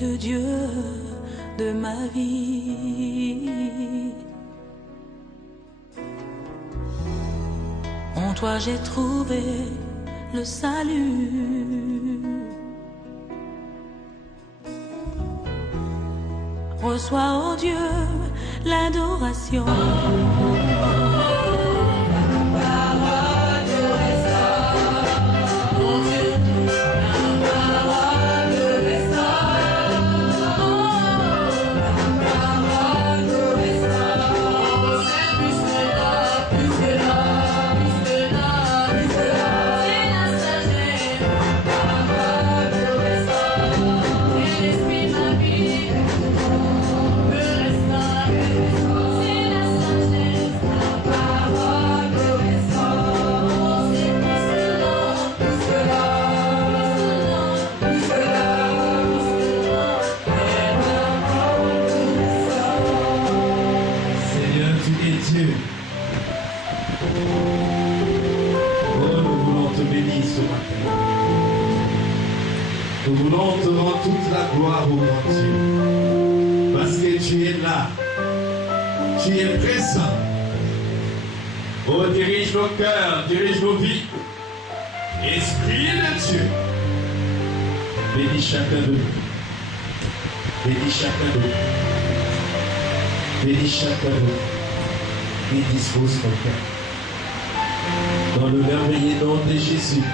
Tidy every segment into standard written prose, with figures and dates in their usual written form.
le Dieu de ma vie. En toi j'ai trouvé le salut. Reçois, oh Dieu, l'adoration. Nous voulons te rendre toute la gloire au grand Dieu. Parce que tu es là. Tu es présent. Oh, dirige nos cœurs, dirige nos vies. Esprit de Dieu. Bénis chacun de nous. Bénis chacun de nous. Bénis chacun de nous. Et dispose nos cœurs. Dans le merveilleux nom de Jésus,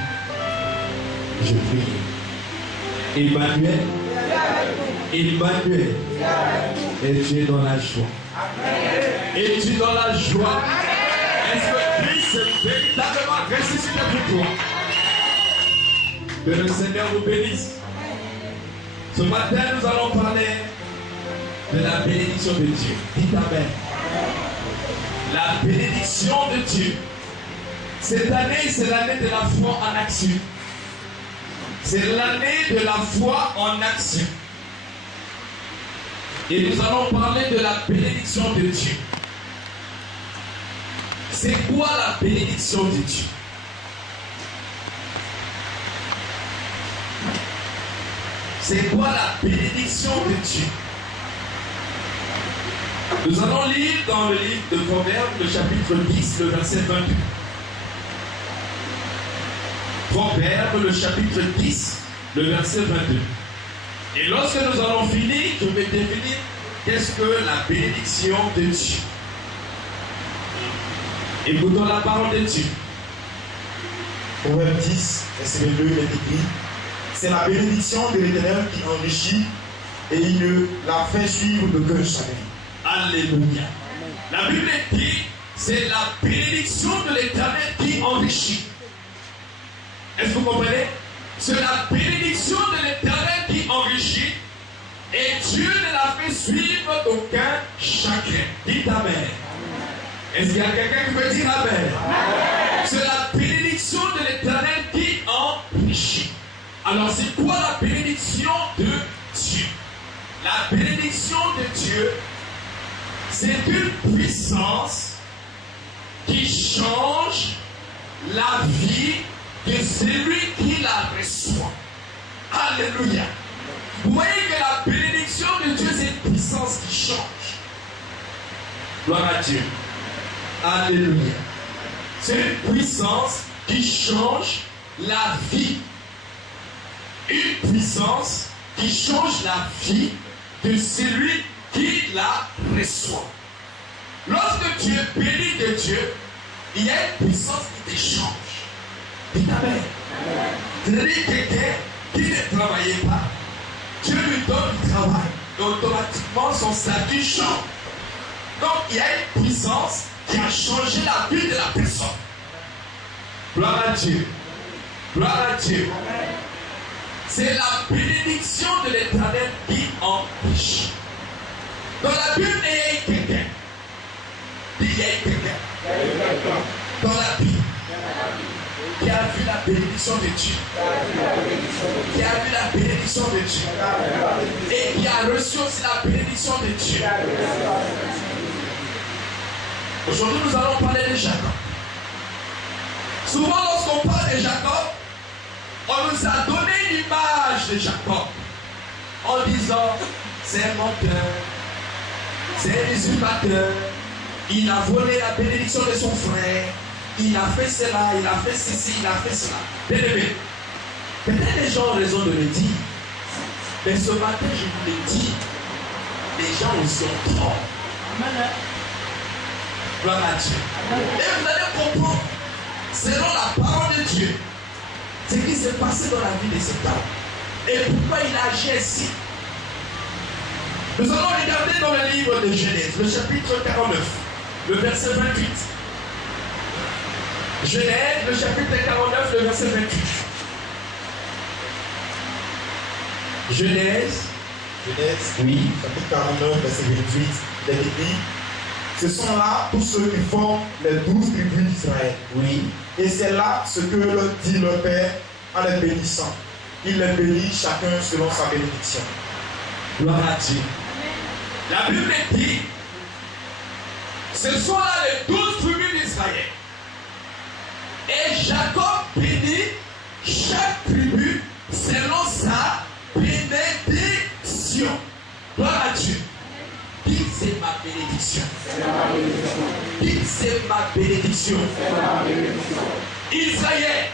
je prie. Emmanuel, Emmanuel, es-tu dans la joie? Es-tu dans la joie? Est-ce que Christ est véritablement ressuscité pour toi? Que le Seigneur vous bénisse. Ce matin, nous allons parler de la bénédiction de Dieu. Dites Amen. La bénédiction de Dieu. Cette année, c'est l'année de la foi en action. C'est l'année de la foi en action. Et nous allons parler de la bénédiction de Dieu. C'est quoi la bénédiction de Dieu? C'est quoi la bénédiction de Dieu? Nous allons lire dans le livre de Proverbes, le chapitre 10, le verset 22. Proverbes, le chapitre 10, le verset 22. Et lorsque nous allons finir, je vais définir qu'est-ce que la bénédiction de Dieu. Écoutons la parole de Dieu. Proverbe 10, verset 22, il est écrit: c'est la bénédiction de l'Éternel qui enrichit et il ne la fait suivre de cœur jamais. Alléluia. La Bible dit, c'est la bénédiction de l'Éternel qui enrichit. Est-ce que vous comprenez? C'est la bénédiction de l'Éternel qui enrichit et Dieu ne la fait suivre d'aucun chacun. Dites Amen. Est-ce qu'il y a quelqu'un qui peut dire Amen? C'est la bénédiction de l'Éternel qui enrichit. Alors c'est quoi la bénédiction de Dieu? La bénédiction de Dieu, c'est une puissance qui change la vie de celui qui la reçoit. Alléluia. Vous voyez que la bénédiction de Dieu, c'est une puissance qui change. Gloire à Dieu. Alléluia. C'est une puissance qui change la vie. Une puissance qui change la vie de celui qui la reçoit. Lorsque tu es béni de Dieu, il y a une puissance qui te change. Dites Amen. C'est-à-dire quelqu'un qui ne travaillait pas, Dieu lui donne du travail, et automatiquement son statut change. Donc il y a une puissance qui a changé la vie de la personne. Gloire à Dieu. Gloire à Dieu. C'est la bénédiction de l'Éternel qui enrichit. Dans la Bible, il y a quelqu'un. Il y a quelqu'un. Dans la Bible, qui a vu la bénédiction de Dieu. Qui a vu la bénédiction de Dieu. Et qui a reçu aussi la bénédiction de Dieu. Aujourd'hui, nous allons parler de Jacob. Souvent, lorsqu'on parle de Jacob, on nous a donné l'image de Jacob. en disant c'est menteur, c'est usurpateur, il a volé la bénédiction de son frère, il a fait cela, il a fait ceci, il a fait cela. Bien aimé, peut-être les gens ont raison de le dire, mais ce matin je vous l'ai dit, les gens aussi ont tort. Gloire à Dieu. Et vous allez comprendre, selon la parole de Dieu, ce qui s'est passé dans la vie de cet homme. Et pourquoi il a agi ainsi. Nous allons regarder dans le livre de Genèse, le chapitre 49, le verset 28. Genèse, le chapitre 49, le verset 28. Genèse, oui, chapitre 49, verset 28, il est écrit, ce sont là tous ceux qui forment les 12 tribus d'Israël. Oui. Et c'est là ce que leur dit leur Père en les bénissant. Il les bénit chacun selon sa bénédiction. Gloire à Dieu. La Bible dit, ce sont là les 12 tribus d'Israël. Et Jacob bénit chaque tribu selon sa bénédiction. Gloire à Dieu. Dites c'est ma bénédiction. Dites c'est ma bénédiction. Israël,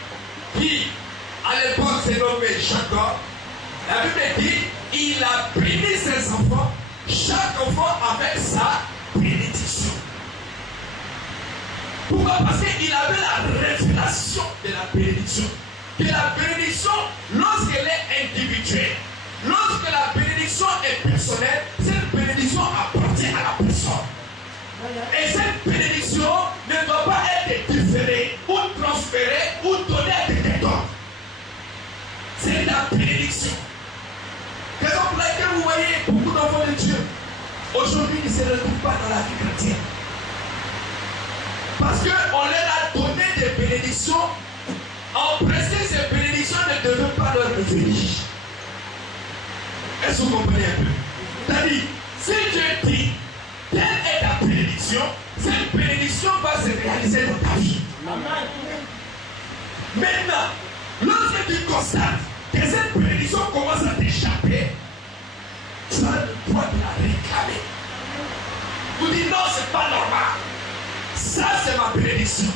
qui à l'époque s'est nommé Jacob, la Bible dit, il a béni ses enfants, chaque enfant avec sa bénédiction. Pourquoi? Parce qu'il avait la révélation de la bénédiction. Que la bénédiction, lorsqu'elle est individuelle, lorsque la bénédiction est personnelle, cette bénédiction appartient à la personne. Et cette bénédiction ne doit pas être différée ou transférée ou donnée à quelqu'un d'autre. C'est la bénédiction. Raison pour laquelle vous voyez beaucoup d'enfants de Dieu aujourd'hui ne se retrouvent pas dans la vie chrétienne. Parce qu'on leur a donné des bénédictions. En principe, ces bénédictions ne devaient pas leur revenir. Est-ce que vous comprenez un peu? C'est-à-dire, si Dieu dit, telle est ta bénédiction, cette bénédiction va se réaliser dans ta vie. Maintenant, lorsque tu constates que cette bénédiction commence à t'échapper, tu as le droit de la réclamer. Vous dites non, c'est pas normal. Ça, c'est ma bénédiction.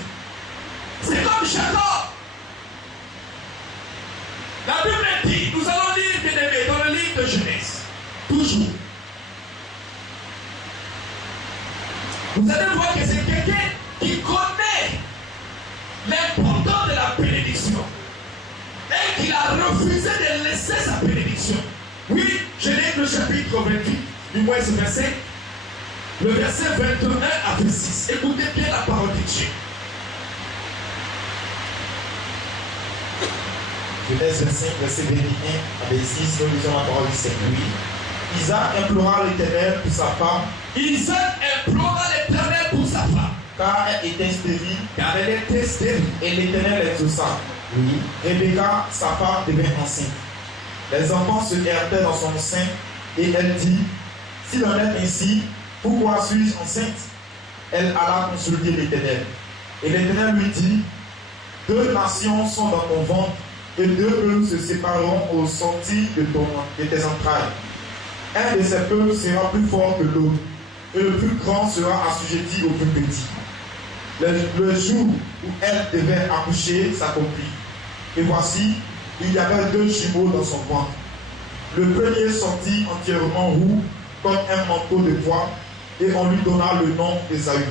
C'est comme Jacob. La Bible dit, nous allons lire, bien aimé, dans le livre de Genèse, toujours. Vous allez voir que c'est quelqu'un qui connaît l'importance de la bénédiction et qu'il a refusé de laisser sa bénédiction. Oui, Genèse le chapitre 28, du moins ce verset, le verset 21 à 26. Écoutez bien la parole de Dieu. Genèse 25, verset 21 à 26, nous lisons la parole du Seigneur. Oui. Isaac implora l'Éternel pour sa femme. Isaac implora l'Éternel pour sa femme. Car elle était stérile. Car elle était stérile. Et l'Éternel exauça. Oui. Rebecca, sa femme, devint enceinte. Les enfants se heurtaient dans son sein et elle dit, s'il en est ainsi, pourquoi suis-je enceinte? Elle alla consulter l'Éternel. Et l'Éternel lui dit, 2 nations sont dans ton ventre et 2 peuples se sépareront au sortir de tes entrailles. Un de ces peuples sera plus fort que l'autre et le plus grand sera assujetti au plus petit. Le jour où elle devait accoucher s'accomplit. Et voici, il y avait 2 jumeaux dans son ventre. Le premier sortit entièrement roux comme un manteau de pois et on lui donna le nom d'Ésaü.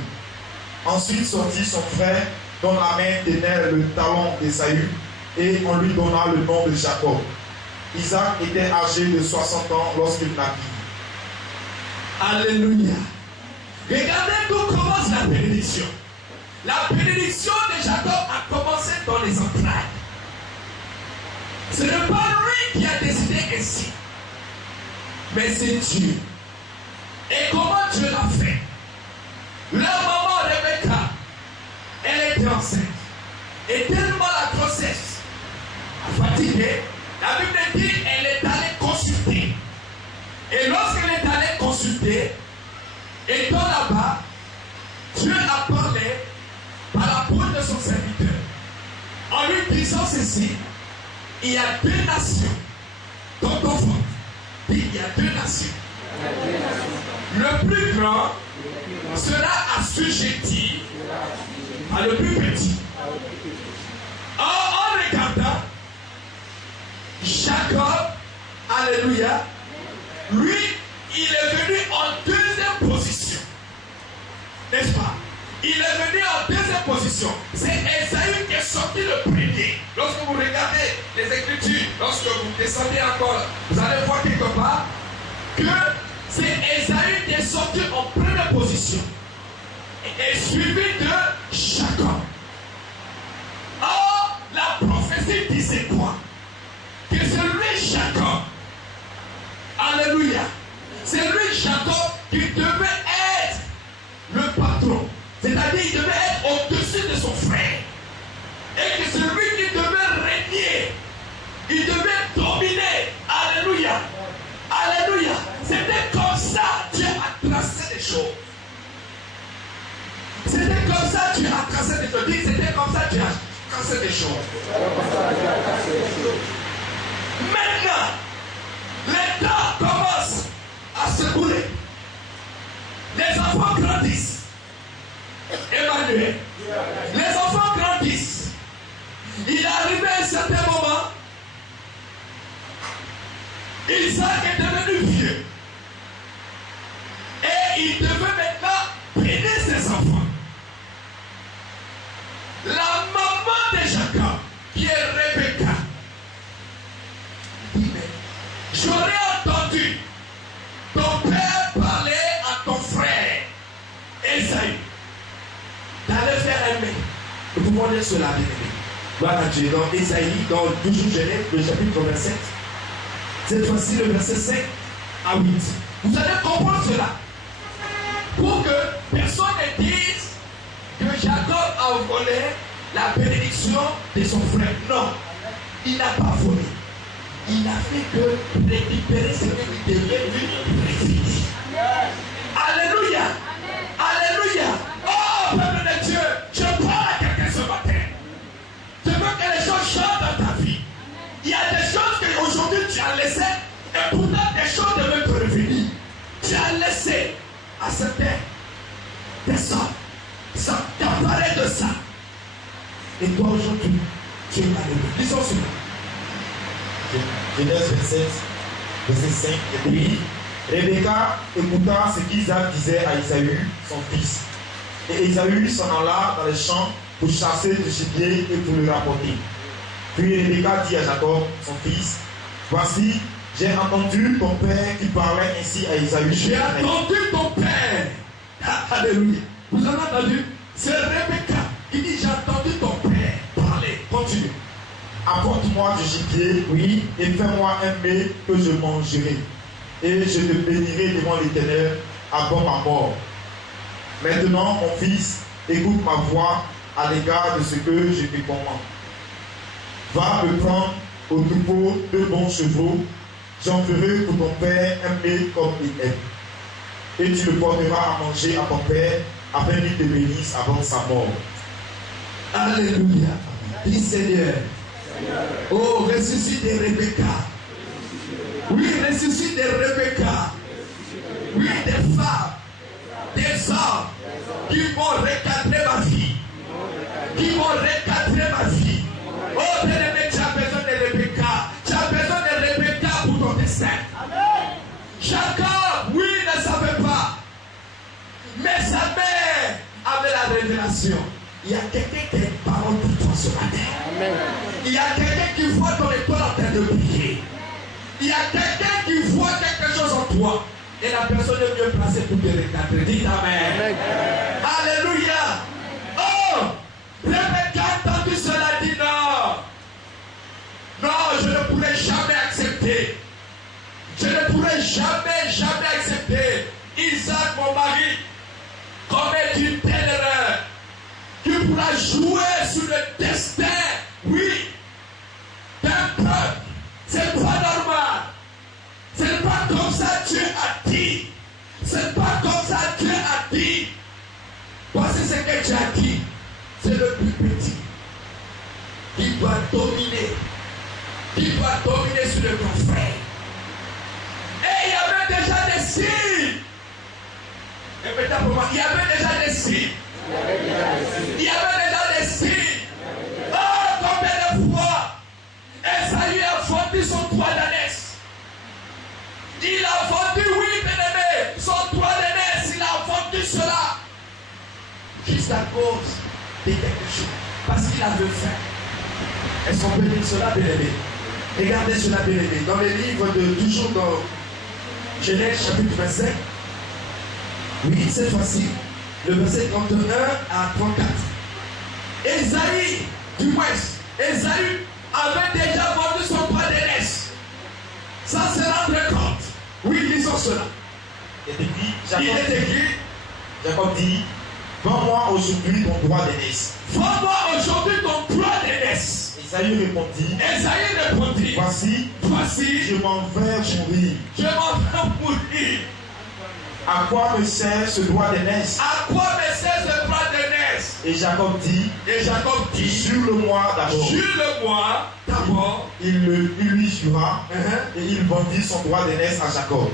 Ensuite sortit son frère dont la main tenait le talon d'Ésaü et on lui donna le nom de Jacob. Isaac était âgé de 60 ans lorsqu'il naquit. Alléluia. Regardez d'où commence la bénédiction. La bénédiction de Jacob a commencé dans les entrailles. Ce n'est pas lui qui a décidé ainsi, mais c'est Dieu. Et comment Dieu l'a fait? Leur maman Rebecca, elle était enceinte. Et tellement la grossesse a fatigué, la Bible dit qu'elle est allée consulter. Et lorsqu'elle est allée consulter, étant là-bas, Dieu a parlé par la bouche de son serviteur en lui disant ceci: il y a 2 nations dans ton ventre Il y a deux nations. Le plus grand sera assujetti à le plus petit. En regardant Jacob, alléluia, lui, il est venu en deuxième position. N'est-ce pas? Il est venu en deuxième position. C'est Ésaü qui est sorti le premier. Lorsque vous regardez les Écritures, lorsque vous descendez encore, vous allez voir quelque part que c'est Ésaü qui est sorti en première position. Et suivi de Jacob. Or, la prophétie disait quoi? Que c'est lui Jacob. Alléluia. C'est lui Jacob qui devait être le patron. C'est-à-dire qu'il devait être au-dessus de son frère. Et que c'est lui qui devait régner. Il devait dominer. Alléluia. Alléluia. C'était comme ça que Dieu a tracé les choses. C'était comme ça que Dieu a tracé les choses. C'était comme ça que Dieu a tracé les choses. Maintenant, les temps commencent à se couler. Les enfants grandissent. Emmanuel. Les enfants grandissent. Il est arrivé à un certain moment. Isaac est devenu vieux. Et il devait maintenant bénir ses enfants. La maman de Jacob, qui est Rebecca, dit, mais j'aurais entendu ton père parler à ton frère Ésaü d'aller faire aimer. Vous pouvez sur la Bible. Voilà Dieu. Dans Ésaïe, dans toujours Genèse, le chapitre 27. Cette fois-ci, le verset 5 à 8. Vous allez comprendre cela. Pour que personne ne dise que Jacob a volé la bénédiction de son frère. Non. Il n'a pas volé. Il n'a fait que récupérer ce qui devait lui résider. Alléluia. Alléluia. Oh, peuple de Dieu, je parle à quelqu'un ce matin. Je veux que les choses changent dans ta vie. Il y a des choses qu'aujourd'hui tu as laissées et pourtant des choses devaient te revenir. Tu as laissé à certaines personnes sans t'emparer de ça. Et toi aujourd'hui, tu es malheureux. Lisons cela. Genèse 27, verset 5. Et puis, Rebecca écouta ce qu'Isaac disait à Ésaü, son fils. Et Ésaü s'en alla dans les champs pour chasser du gibier et pour le rapporter. Puis Rebecca dit à Jacob, son fils, voici, j'ai entendu ton père qui parlait ainsi à Ésaü. J'ai entendu ton père. Alléluia. Vous avez entendu? C'est Rebecca qui dit, j'ai entendu ton père parler. Continue. Apporte-moi du gibier, oui, et fais-moi un mets que je mangerai. Et je te bénirai devant l'Éternel avant ma mort. Maintenant, mon fils, écoute ma voix à l'égard de ce que je te commande. Va me prendre au troupeau 2 bons chevaux. J'en ferai pour ton père un mets comme il aime. Et tu le porteras à manger à ton père afin qu'il te bénisse avant sa mort. Alléluia. Dis Seigneur. Oh, ressuscite de Rebecca. Oui, ressuscite de Rebecca. Oui, des femmes, des hommes qui vont recadrer ma vie. Qui vont recadrer ma vie. Oh, bien-aimé, tu as besoin de Rebecca. Tu as besoin de Rebecca pour ton destin. Jacob, oui, ne savait pas. Mais sa mère avait la révélation. Il y a quelqu'un qui a une parole pour toi ce matin. Amen. Il y a quelqu'un qui voit ton étoile en train de briller. Il y a quelqu'un qui voit quelque chose en toi. Et la personne est mieux placée pour te recadrer. Dis Amen. Amen. Alléluia. Oh, Rebecca a entendu cela, dit non. Non, je ne pourrai jamais accepter. Je ne pourrai jamais accepter Isaac, mon mari, commettre une telle erreur qui pourra jouer sur le destin, oui, d'un peuple. C'est pas normal. C'est pas comme ça Dieu a dit. C'est pas comme ça Dieu a dit. Voici ce que Dieu a dit. C'est le plus petit qui doit dominer. Qui doit dominer sur le grand frère. signes. Répétez pour moi, il y avait déjà des signes. Il y avait déjà des signes. Oh, combien de fois Esaü a vendu son droit d'aînesse. Il a vendu, oui, bien-aimé, son droit d'aînesse. Il a vendu cela. Juste à cause de quelque chose. Parce qu'il avait faim. Est-ce qu'on peut dire cela, bien-aimé? Regardez cela, bien-aimé. Dans les livres de toujours dans Genèse chapitre 25. Oui, cette fois-ci, le verset 31 à 34. Esaü, du moins, Esaü avait déjà vendu son droit d'aînesse. Sans se rendre compte. Oui, lisons cela. Il est écrit, Jacob dit, vends-moi aujourd'hui ton droit d'aînesse. Vends-moi aujourd'hui ton droit d'aînesse. Esaü répondit, voici, je m'en vais mourir. Je m'en vais mourir. À quoi me sert ce droit d'aînesse? À quoi me sert ce droit d'aînesse? Et Jacob dit, jure-le-moi d'abord. Jure-le-moi d'abord. Il lui jura, et il vendit son droit d'aînesse à Jacob.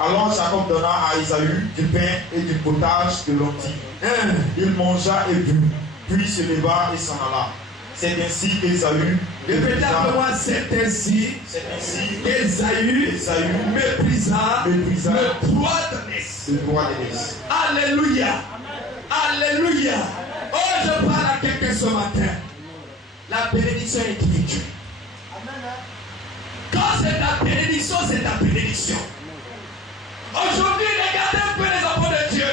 Alors Jacob donna à Esaü du pain et du potage de lentilles. Il mangea et but, puis se leva et s'en alla. C'est ainsi qu'Esaü, répétez après moi, c'est ainsi qu'Esaü méprisa le droit d'aînesse. Alléluia. Alléluia. Oh, je parle à quelqu'un ce matin. La bénédiction individuelle. Quand c'est ta bénédiction, c'est ta bénédiction. Aujourd'hui, regardez un peu les enfants de Dieu.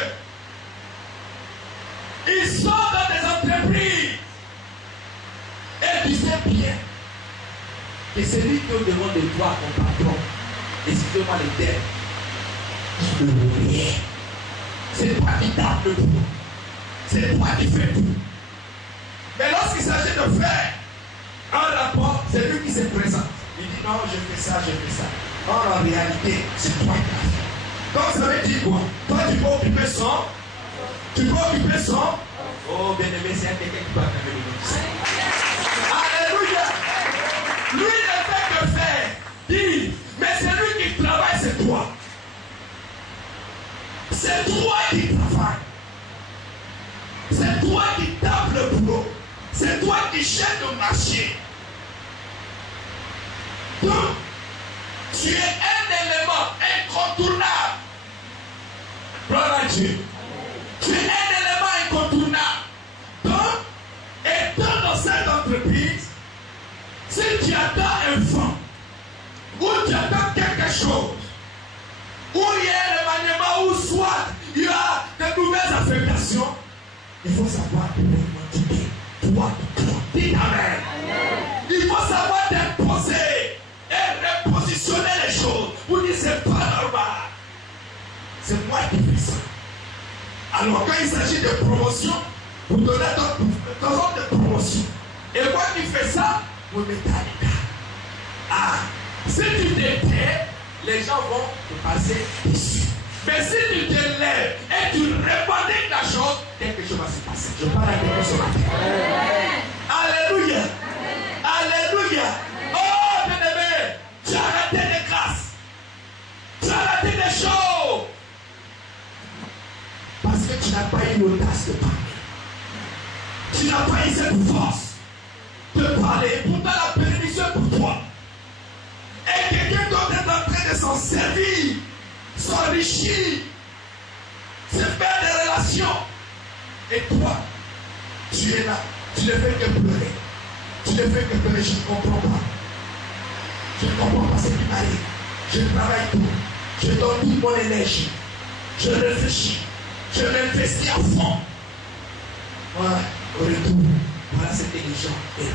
Ils sont dans des entreprises. Et tu sais bien que celui qui demande de toi à ton patron, excusez-moi les termes, il ne veut rien. C'est toi qui tapes le bout. C'est toi qui fais tout. Mais lorsqu'il s'agit de faire un rapport, c'est lui qui se présente. Il dit non, je fais ça. Or, en réalité, c'est toi qui l'as fait. Donc ça veut dire quoi? Toi, tu peux occuper son. Oh, bien-aimé, c'est quelqu'un qui peut accueillir le monde. Alléluia. Lui ne fait que faire. Dit, mais c'est lui qui travaille, c'est toi. C'est toi qui travaille. C'est toi qui tapes le boulot. C'est toi qui cherches le marché. Donc, tu es un élément incontournable. Gloire à Dieu. Tu es un élément incontournable. Donc, étant dans cette entreprise, si tu attends un vent, ou tu attends quelque chose, où il y a un remaniement, ou soit il y a de nouvelles affectations, il faut savoir t'imiter. Toi, dis Amen. Il faut savoir t'imposer et repositionner les choses. Vous dites c'est pas normal. C'est moi qui fais ça. Alors quand il s'agit de promotion, vous donnez ton ordre de promotion. Et moi qui fais ça, vous mettez à l'écart. Ah, si tu t'étais, les gens vont te passer dessus. Mais si tu te lèves et tu revendiques la chose, quelque chose va se passer. Je parle à quelqu'un ce matin. Alléluia. Alléluia. Oh, bien-aimé, tu as raté des grâces. Tu as raté des choses. Parce que tu n'as pas eu l'audace de parler. Tu n'as pas eu cette force de parler. Pourtant, la bénédiction est pour toi. Et quelqu'un d'autre est en train de s'en servir, s'enrichir, se faire des relations. Et toi, tu es là. Tu ne fais que pleurer. Je ne comprends pas. Je ne comprends pas ce qui m'arrive. Je travaille tout. Je donne toute mon énergie. Je réfléchis. Je m'investis à fond. Voilà, au retour, voilà cette émission et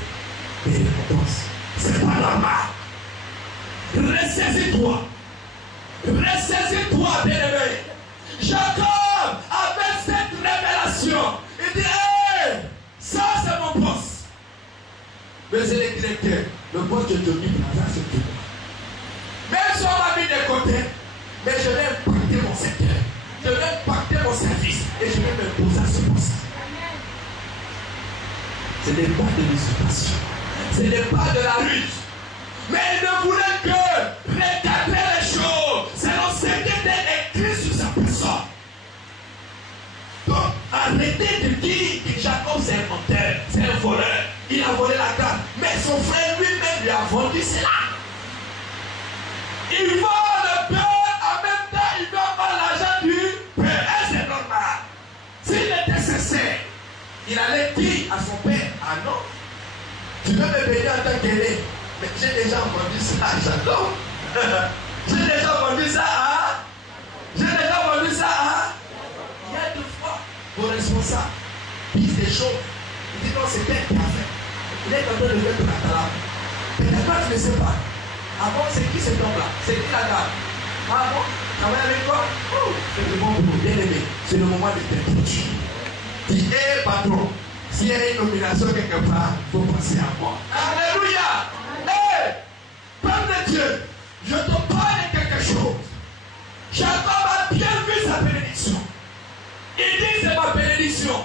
les récompenses. C'est pas normal. Ressaisis-toi. Ressaisis-toi, bien-aimé. Jacob avait cette révélation. Il dit, hey, ça c'est mon poste. Mais c'est le directeur. Le poste de Johnny Plaza, c'est tout. Même si on m'a mis de côté, mais je vais impacter mon secteur. Je vais impacter mon service. Et je vais me poser à ce poste. Ce n'est pas de l'usurpation. Ce n'est pas de la lutte. Mais il ne voulait que recadrer les choses selon ce qui était à son père. Ah non. Tu veux me bénir en tant qu'aîné. Mais j'ai déjà entendu ça, j'adore. J'ai déjà entendu ça, hein? J'ai déjà entendu ça, hein? Il y a 2 fois, vos responsables disent des choses. Ils disent non, c'est tel qui a fait. Il est en train de mettre la talame. Mais toi, tu ne sais pas. Ah bon, c'est qui cet homme-là? C'est qui la dame? Ah bon? Travaille avec toi? Oh, c'est le bon boulot, bien aimé. C'est le moment de t'introduire. Dis, hé patron, s'il y a une nomination quelque part, il faut penser à moi. Alléluia! Hé! Peuple de Dieu, je te parle de quelque chose. Jacob a bien vu sa bénédiction. Il dit c'est ma bénédiction.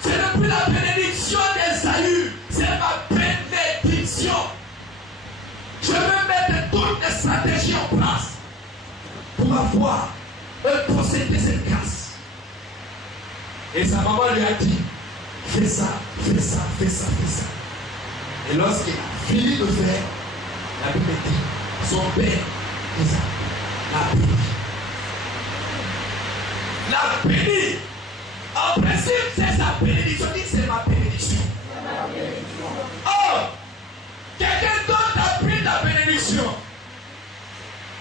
C'est depuis la bénédiction d'Ésaü. C'est ma bénédiction. Je veux mettre toutes les stratégies en place pour avoir posséder cette grâce. Et sa maman lui a dit, fais ça, fais ça, fais ça, fais ça. Et lorsqu'il a fini de faire, la Bible dit, son père, Isaac, l'a béni. La béni. En principe, c'est sa bénédiction. Dit, c'est ma bénédiction. Oh! Quelqu'un d'autre a pris ta bénédiction.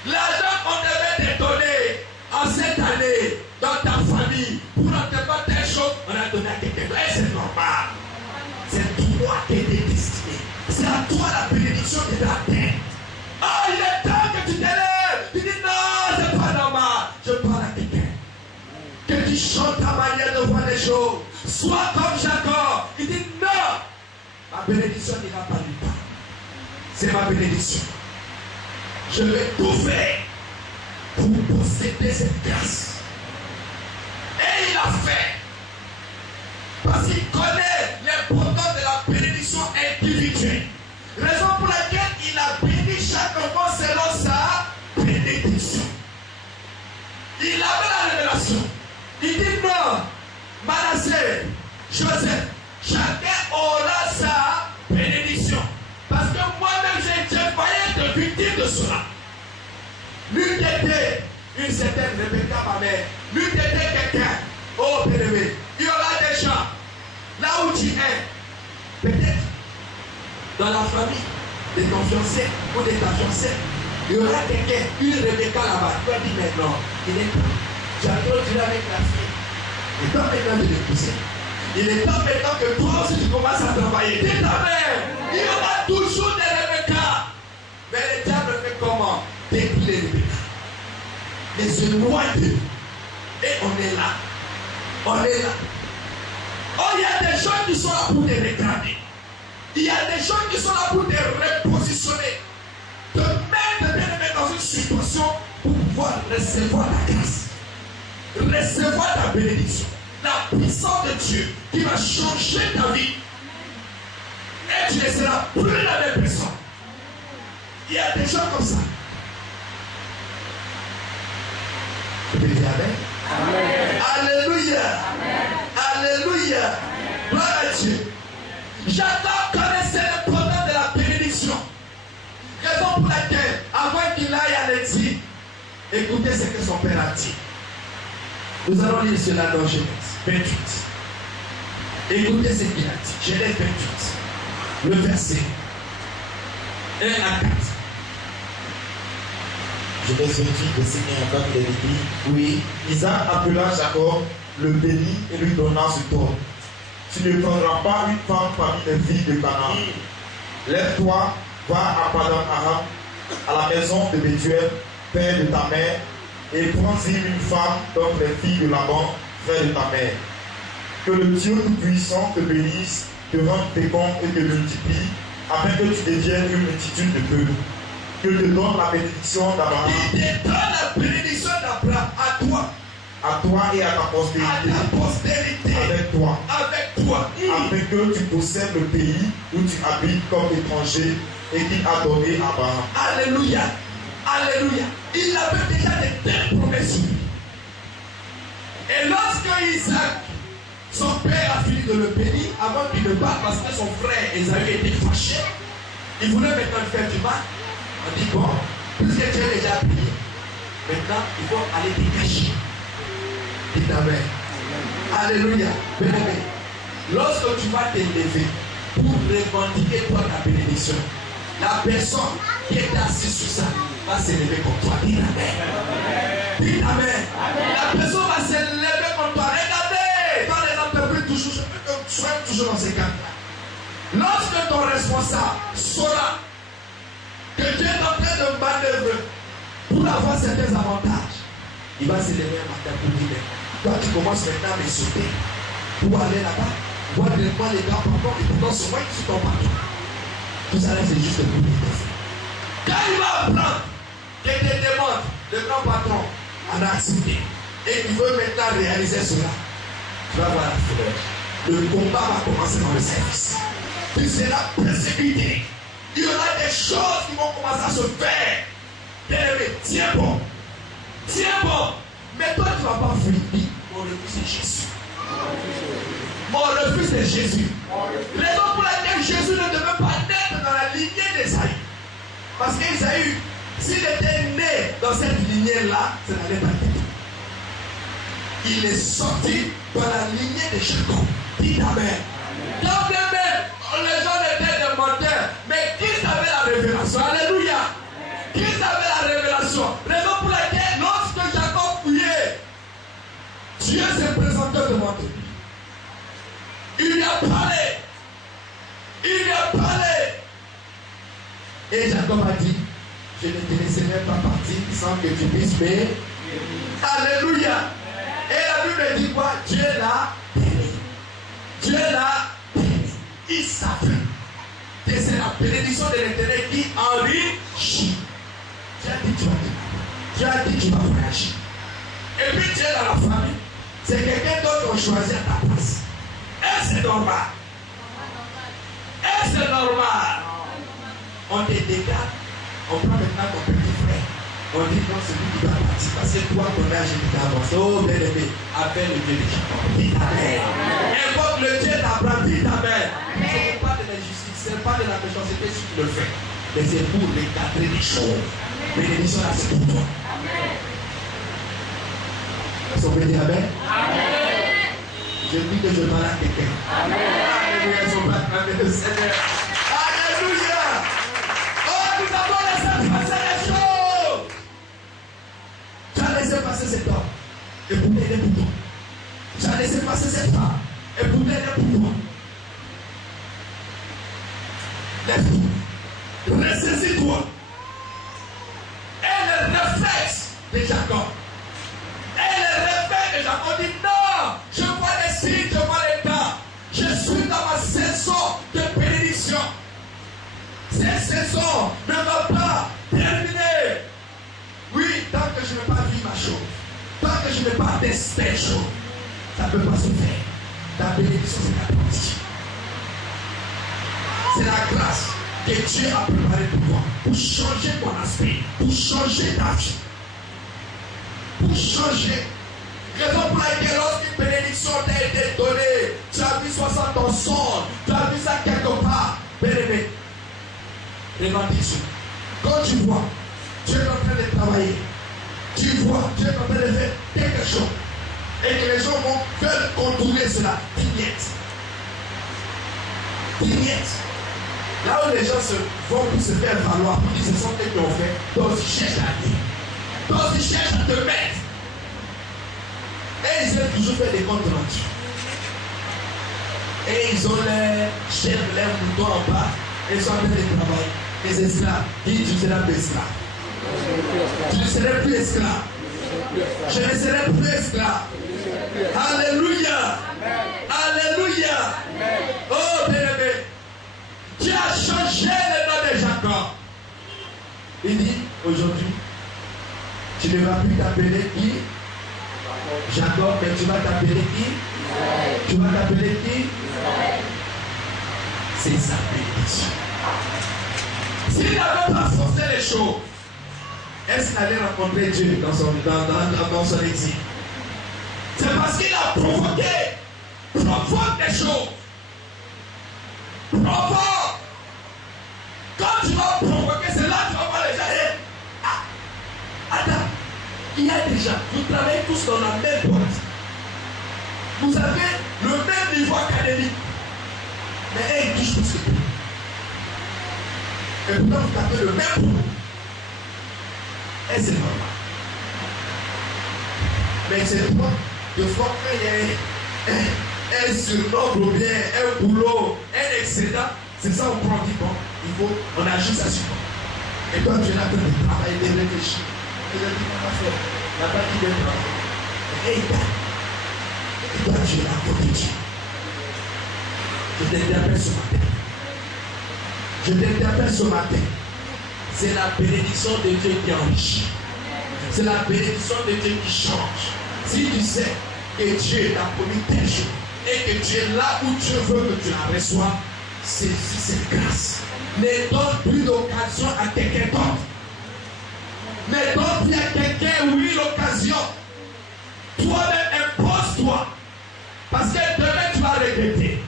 L'argent qu'on devait te donner en cette année dans ta famille pour obtenir telle chose, on a donné à quelqu'un d'autre. Et c'est normal. C'est toi qui es destiné. C'est à toi la bénédiction de la terre. Oh, il est temps que tu t'élèves. Tu dis non, c'est pas normal. Je parle à quelqu'un. Que tu chantes ta manière de voir les choses. Sois comme Jacob. Il dit non. Ma bénédiction n'ira pas nulle part. C'est ma bénédiction. Je vais tout faire pour posséder cette grâce. Et il a fait. Parce qu'il connaît l'importance de la bénédiction individuelle. Raison pour laquelle il a béni chaque enfant selon sa bénédiction. Il avait la révélation. Il dit non, Manassé, Joseph, chacun aura sa bénédiction. Parce que moi-même, j'ai failli être victime de cela. L'une était une certaine Rebecca, ma mère. L'une était quelqu'un, oh bien-aimé. Il y aura des gens, là où tu es, peut-être dans la famille de ton fiancé ou de ta fiancée, il y aura quelqu'un, une Rebecca là-bas. Tu vas dire maintenant, il est temps. Tu as trop duré avec la fille. Il est temps maintenant de l'épouser. Il est temps maintenant que toi aussi tu commences à travailler. Dis ta mère, il y aura toujours des Rebecca. Mais le diable fait comment? Détruire les Rebecca. Les éloigner d'eux. Et on est là. On est là. Oh, il y a des gens qui sont là pour te regarder. Il y a des gens qui sont là pour te repositionner. Te mettre dans une situation pour pouvoir recevoir la grâce. Recevoir ta bénédiction. La puissance de Dieu qui va changer ta vie. Et tu ne seras plus la même personne. Il y a des gens comme ça. Tu peux dire Amen? Amen. Alléluia. Amen. Alléluia. Gloire à Dieu. Jacob connaissait l'importance de la bénédiction. Raison pour laquelle, avant qu'il aille à l'exil, écoutez ce que son père a dit. Nous allons lire cela dans Genèse 28. Écoutez ce qu'il a dit. Genèse 28. Le verset 1 à 4. Genèse 28, verset 1 à 4, il est dit, oui, Isaac appela Jacob, le bénit et lui donna ce ordre. Tu ne prendras pas une femme parmi les filles de Canaan. Lève-toi, va à Padan-Aram, à la maison de Bethuel, père de ta mère, et prends-y une femme d'entre les filles de Laban, frère de ta mère. Que le Dieu Tout-Puissant te bénisse, te rende fécond et te multiplie, afin que tu deviennes une multitude de peuples. Que te donne la bénédiction d'Abraham. Il te donne la bénédiction d'Abraham à toi. À toi et à ta postérité. À ta postérité. Avec toi. Avec toi. Afin que tu possèdes le pays où tu habites comme étranger et qu'il a donné à Abraham. Alléluia. Alléluia. Il avait déjà de telles promesses sur lui. Et lorsque Isaac, son père, a fini de le bénir, avant qu'il ne parte parce que son frère Esaü était fâché, il voulait maintenant lui faire du mal. On dit bon, puisque tu es déjà béni, maintenant il faut aller te cacher. Dit Amen. Alléluia. Bien-aimé. Lorsque tu vas t'élever pour revendiquer toi ta bénédiction, la personne qui est assise sur ça va s'élever comme toi. Dis Amen. Dis Amen. La personne va s'élever comme toi. Regardez, dans les entreprises, sois toujours dans ces cas-là. Lorsque ton responsable saura que tu es en train de manœuvrer pour avoir certains avantages, il va s'élever un matin pour dire, toi tu commences maintenant à me sauter pour aller là-bas, voir directement les gars pardon, et pourtant c'est moi qui suis ton patron. Tout ça là c'est juste pour dire. Quand il va apprendre qu'il te demande, le grand patron en a accepté et il veut maintenant réaliser cela, tu vas voir la fleur. Le combat va commencer dans le service. Tu seras persécuté. Il y aura des choses qui vont commencer à se faire. Bien-aimé, tiens bon. Tiens bon. Mais toi, tu ne vas pas fuir. Mon refus, c'est Jésus. Mon refus, c'est Jésus. Raison pour laquelle Jésus ne devait pas naître dans la lignée d'Ésaïe. Parce qu'Ésaïe, s'il était né dans cette lignée-là, ça n'allait pas être. Il est sorti dans la lignée de Jacob. Dis Amen. Quand bien même, les gens étaient des menteurs, mais qui savait la révélation? Alléluia. Qui savait la révélation? Raison pour laquelle, lorsque Jacob fouillait, Dieu s'est présenté devant lui. Il lui a parlé. Il lui a parlé. Et Jacob a dit, je ne te laisserai pas partir sans que tu puisses payer. Alléluia. Et la Bible dit quoi? Dieu l'a béni. Dieu l'a béni. Il savait que c'est la bénédiction de l'Éternel qui enrichit. Dieu a dit tu vas bénir. Dieu a dit tu vas voyager. Et puis Dieu dans la famille, c'est quelqu'un d'autre qui a choisi à ta place. Est-ce que c'est normal? Est-ce que c'est normal? On te décale, on prend maintenant ton petit frère. On dit non, c'est lui qui doit partir. Parce que toi, ton âge est avancé. Oh, bien aimé, appelle le Dieu de Jacob. Dis Amen. Invoque le Dieu d'Abraham. Dis Amen. Ce n'est pas de l'injustice, ce n'est pas de la méchanceté si tu le fais. Mais c'est pour recadrer les choses. Bénédiction là, c'est pour toi. Est-ce qu'on peut dire Amen? Je dis que je parle à quelqu'un. Alléluia. Est-ce qu'on peut acclamer le Seigneur? Alléluia. Oh, nous avons laissé passer les choses. Tu as laissé passer cet homme. Et pour t'aider pour toi. Tu as laissé passer cette femme. Et pour t'aider pour toi. Lève-toi. Ressaisis-toi. Et le réflexe de Jacob. Et le réflexe de Jacob dit non. Je vois les signes, je vois les temps. Je suis dans ma saison de bénédiction. Cette saison ne va pas terminer. Oui, tant que je n'ai pas vu ma chose, tant que je n'ai pas testé les choses, ça ne peut pas se faire. Ta bénédiction, c'est la bénédiction. C'est la grâce que Dieu a préparée pour toi, pour changer ton aspect, pour changer ta vie, pour changer. Raison pour laquelle lorsqu'une bénédiction t'a été donnée, tu as vu 60 en sonde, tu as vu ça quelque part, bien-aimé. Revendique. Quand tu vois, tu es en train de travailler, tu vois, tu es en train de faire quelque chose, et que les gens veulent contourner cela, vignette. Là où les gens vont pour se faire valoir, pour dire que ce sont eux qui ont fait, donc ils cherchent à dire, donc ils cherchent à te mettre. Et ils ont toujours fait des comptes rendus. Et ils ont les chefs, les moutons en bas, et ils sont en train de travailler. Les esclaves, dis tu ne seras plus esclave. Tu ne seras plus esclave. Je ne serai plus esclave. Alléluia. Alléluia. Oh bien-aimé, tu as changé le nom de Jacob. Il dit aujourd'hui, tu ne vas plus t'appeler qui? Jacob, mais tu vas t'appeler qui? Tu vas t'appeler qui? C'est sa bénédiction. S'il n'avait pas forcé les choses, est-ce qu'il allait rencontrer Dieu dans son exil? C'est parce qu'il a provoqué. Provoque les choses. Provoque. Quand tu vas provoquer, c'est là que tu vas voir les gens. Attends, il y a des gens, vous travaillez tous dans la même boîte. Vous avez le même niveau académique. Mais elle touche plus que tout. Et pourtant, vous tapez le même coup. Et c'est normal. Mais c'est toi, de fois qu'il y a un surnombre ou bien un boulot, un excédent, c'est ça on prend, dit bon, il faut, on agit ça sur toi. Et toi, tu es là pour travailler, de réfléchir. Et je dis, comment faire? La balle qui vient de et toi, tu es là pour te dire. Je t'interpelle ce matin. Je t'interpelle ce matin. C'est la bénédiction de Dieu qui enrichit. C'est la bénédiction de Dieu qui change. Si tu sais que Dieu t'a promis tel jour et que tu es là où Dieu veut que tu la reçoives, saisis cette grâce. Ne donne plus d'occasion à quelqu'un d'autre. Ne donne plus à quelqu'un, oui, l'occasion. Toi-même, impose-toi. Parce que demain, tu vas regretter.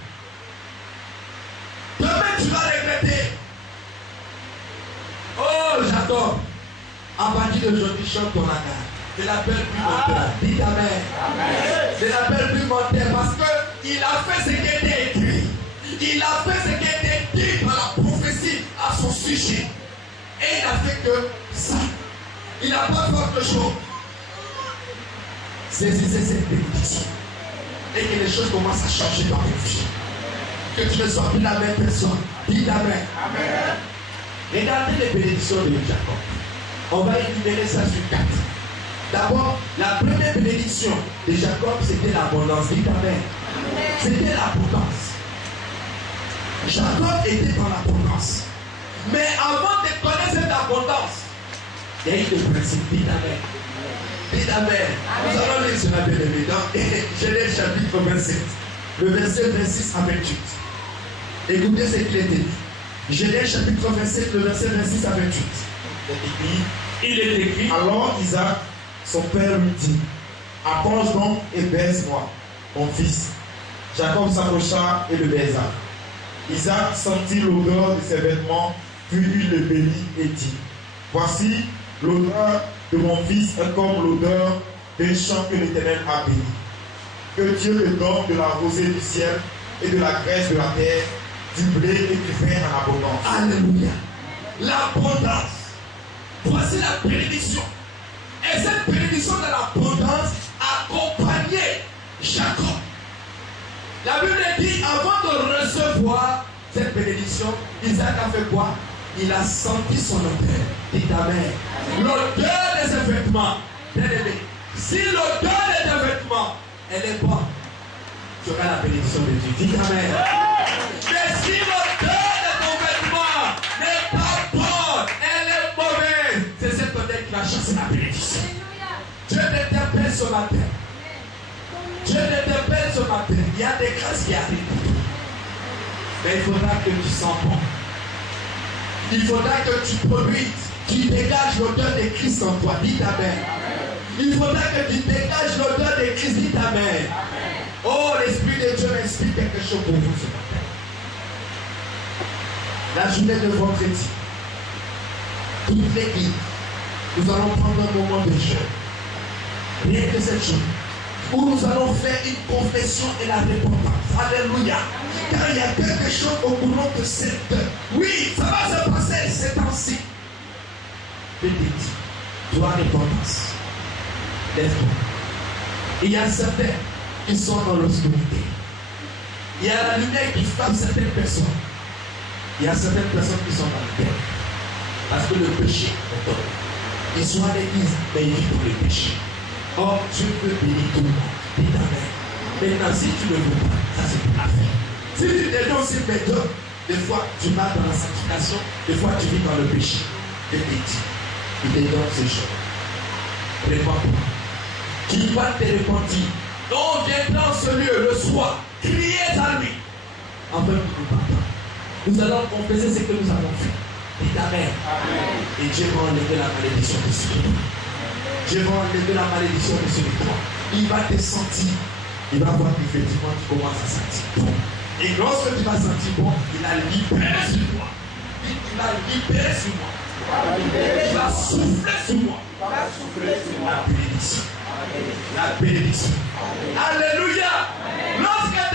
Demain, tu vas regretter. Oh, j'adore. À partir d'aujourd'hui, chante ton regard. Je l'appelle plus menteur. Dis amen. Je l'appelle plus menteur parce qu'il a fait ce qui était écrit. Il a fait ce qui était dit par la prophétie à son sujet. Et il n'a fait que ça. Il n'a pas fait autre chose. Saisissez cette bénédiction. Et que les choses commencent à changer dans votre vie. Que tu ne sois plus la même personne. Dis amen. Regardez les bénédictions de Jacob. On va énumérer ça sur 4. D'abord, la première bénédiction de Jacob, c'était l'abondance. Dis amen. C'était l'abondance. Jacob était dans l'abondance. Mais avant de connaître cette abondance, il y a eu le principe. Dis amen. Dis amen. Nous allons lire sur la bien-aimée dans Genèse chapitre 27, le verset 26 à 28. Écoutez ce qu'il était dit. Genèse chapitre 27, le verset 26 à 28. Il est écrit. Alors Isaac, son père, lui dit, approche donc et baise-moi, mon fils. Jacob s'approcha et le baisa. Isaac sentit l'odeur de ses vêtements, puis il le bénit et dit, voici l'odeur de mon fils est comme l'odeur d'un champ que l'Éternel a béni. Que Dieu le donne de la rosée du ciel et de la graisse de la terre, du blé et du vin en abondance. Alléluia. L'abondance. Voici la bénédiction. Et cette bénédiction de l'abondance accompagnait Jacob. La Bible dit, avant de recevoir cette bénédiction, Isaac a fait quoi? Il a senti son odeur. Dit amen. L'odeur de ses vêtements. Bien aimé. Si l'odeur de tes vêtements, elle est bonne, tu auras la bénédiction de Dieu. Dit amen. Mais si l'odeur de ton vêtement n'est pas bonne, elle est mauvaise, c'est cette odeur qui va chasser la bénédiction. Dieu t'interpelle ce matin. Dieu t'interpelle ce matin. Il y a des grâces qui arrivent. Mais il faudra que tu sens bon. Il faudra que tu produises, tu dégages l'odeur de Christ en toi. Dis amen. Il faudra que tu dégages l'odeur de Christ. Dis amen. Oh, l'Esprit de Dieu m'explique quelque chose pour vous ce matin. La journée de vendredi, toute l'église, nous allons prendre un moment de jeûne. Rien que cette journée, où nous allons faire une confession et la repentance. Alléluia. Car il y a quelque chose au boulot de cette heure. Oui, ça va se passer ces temps-ci. Je te dis, toi, repentance. Lève-toi. Il y a certains qui sont dans l'obscurité. Il y a la lumière qui frappe certaines personnes. Il y a certaines personnes qui sont dans le terre. Parce que le péché est tombé. Ils sont à l'église, mais ils vivent pour le péché. Or, Dieu peut bénir tout le monde. Dis amen. Maintenant, si tu ne veux pas, ça c'est pour la faire. Si tu es aussi méthode, des fois tu vas dans la sanctification, des fois tu vis dans le péché. Et il dit, il te donne ces choses. Réponds-toi. Tu vas te repentir. Donc, viens dans ce lieu le soir, criez à lui. Enfin, nous partons. Nous allons confesser ce que nous avons fait. Dis amen. Et Dieu va enlever la malédiction de ce toi. Dieu va enlever la malédiction de ce toi. Il va te sentir. Il va voir qu'effectivement tu commences à sentir bon. Et lorsque tu vas sentir bon, il a libéré sur toi. Il va libérer sur moi. Il va souffler sur moi. La bénédiction. La bénédiction. Alléluia. Lorsque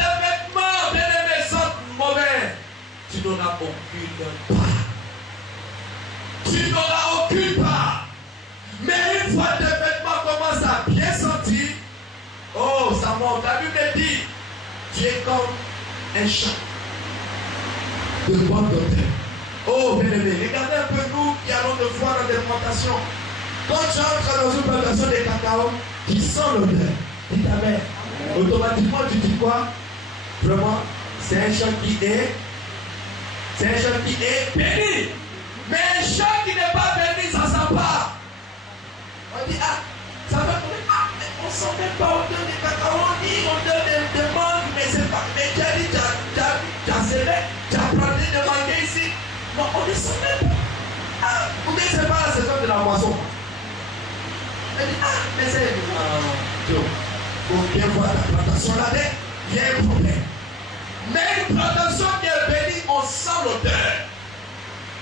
tu n'auras aucune part. Tu n'auras aucune part. Mais une fois tes vêtements commencent à bien sentir, oh, ça monte. La Bible dit, tu es comme un champ de bonne odeur. Oh, bien aimé, regardez un peu nous qui allons de voir dans des plantations. Quand tu entres dans une plantation de cacao, tu sens l'odeur. Dis amen. Automatiquement, tu dis quoi? Vraiment, c'est un champ qui est béni. Mais un champ qui n'est pas béni, ça ne sent pas. On dit, ah, ça va tomber. Ah, mais on ne sent même pas odeur de cacao, ni odeur de mangue, mais c'est pas. Mais tu as dit, tu as semé, tu as planté de mangue ici. Non, on ne sent même pas. Ah, vous dites, c'est pas la saison de la moisson. Elle dit, ah, mais c'est. Il faut bien voir la plantation là-dedans, il y a un problème. Mais une plantation qui est bénie, on sent l'odeur.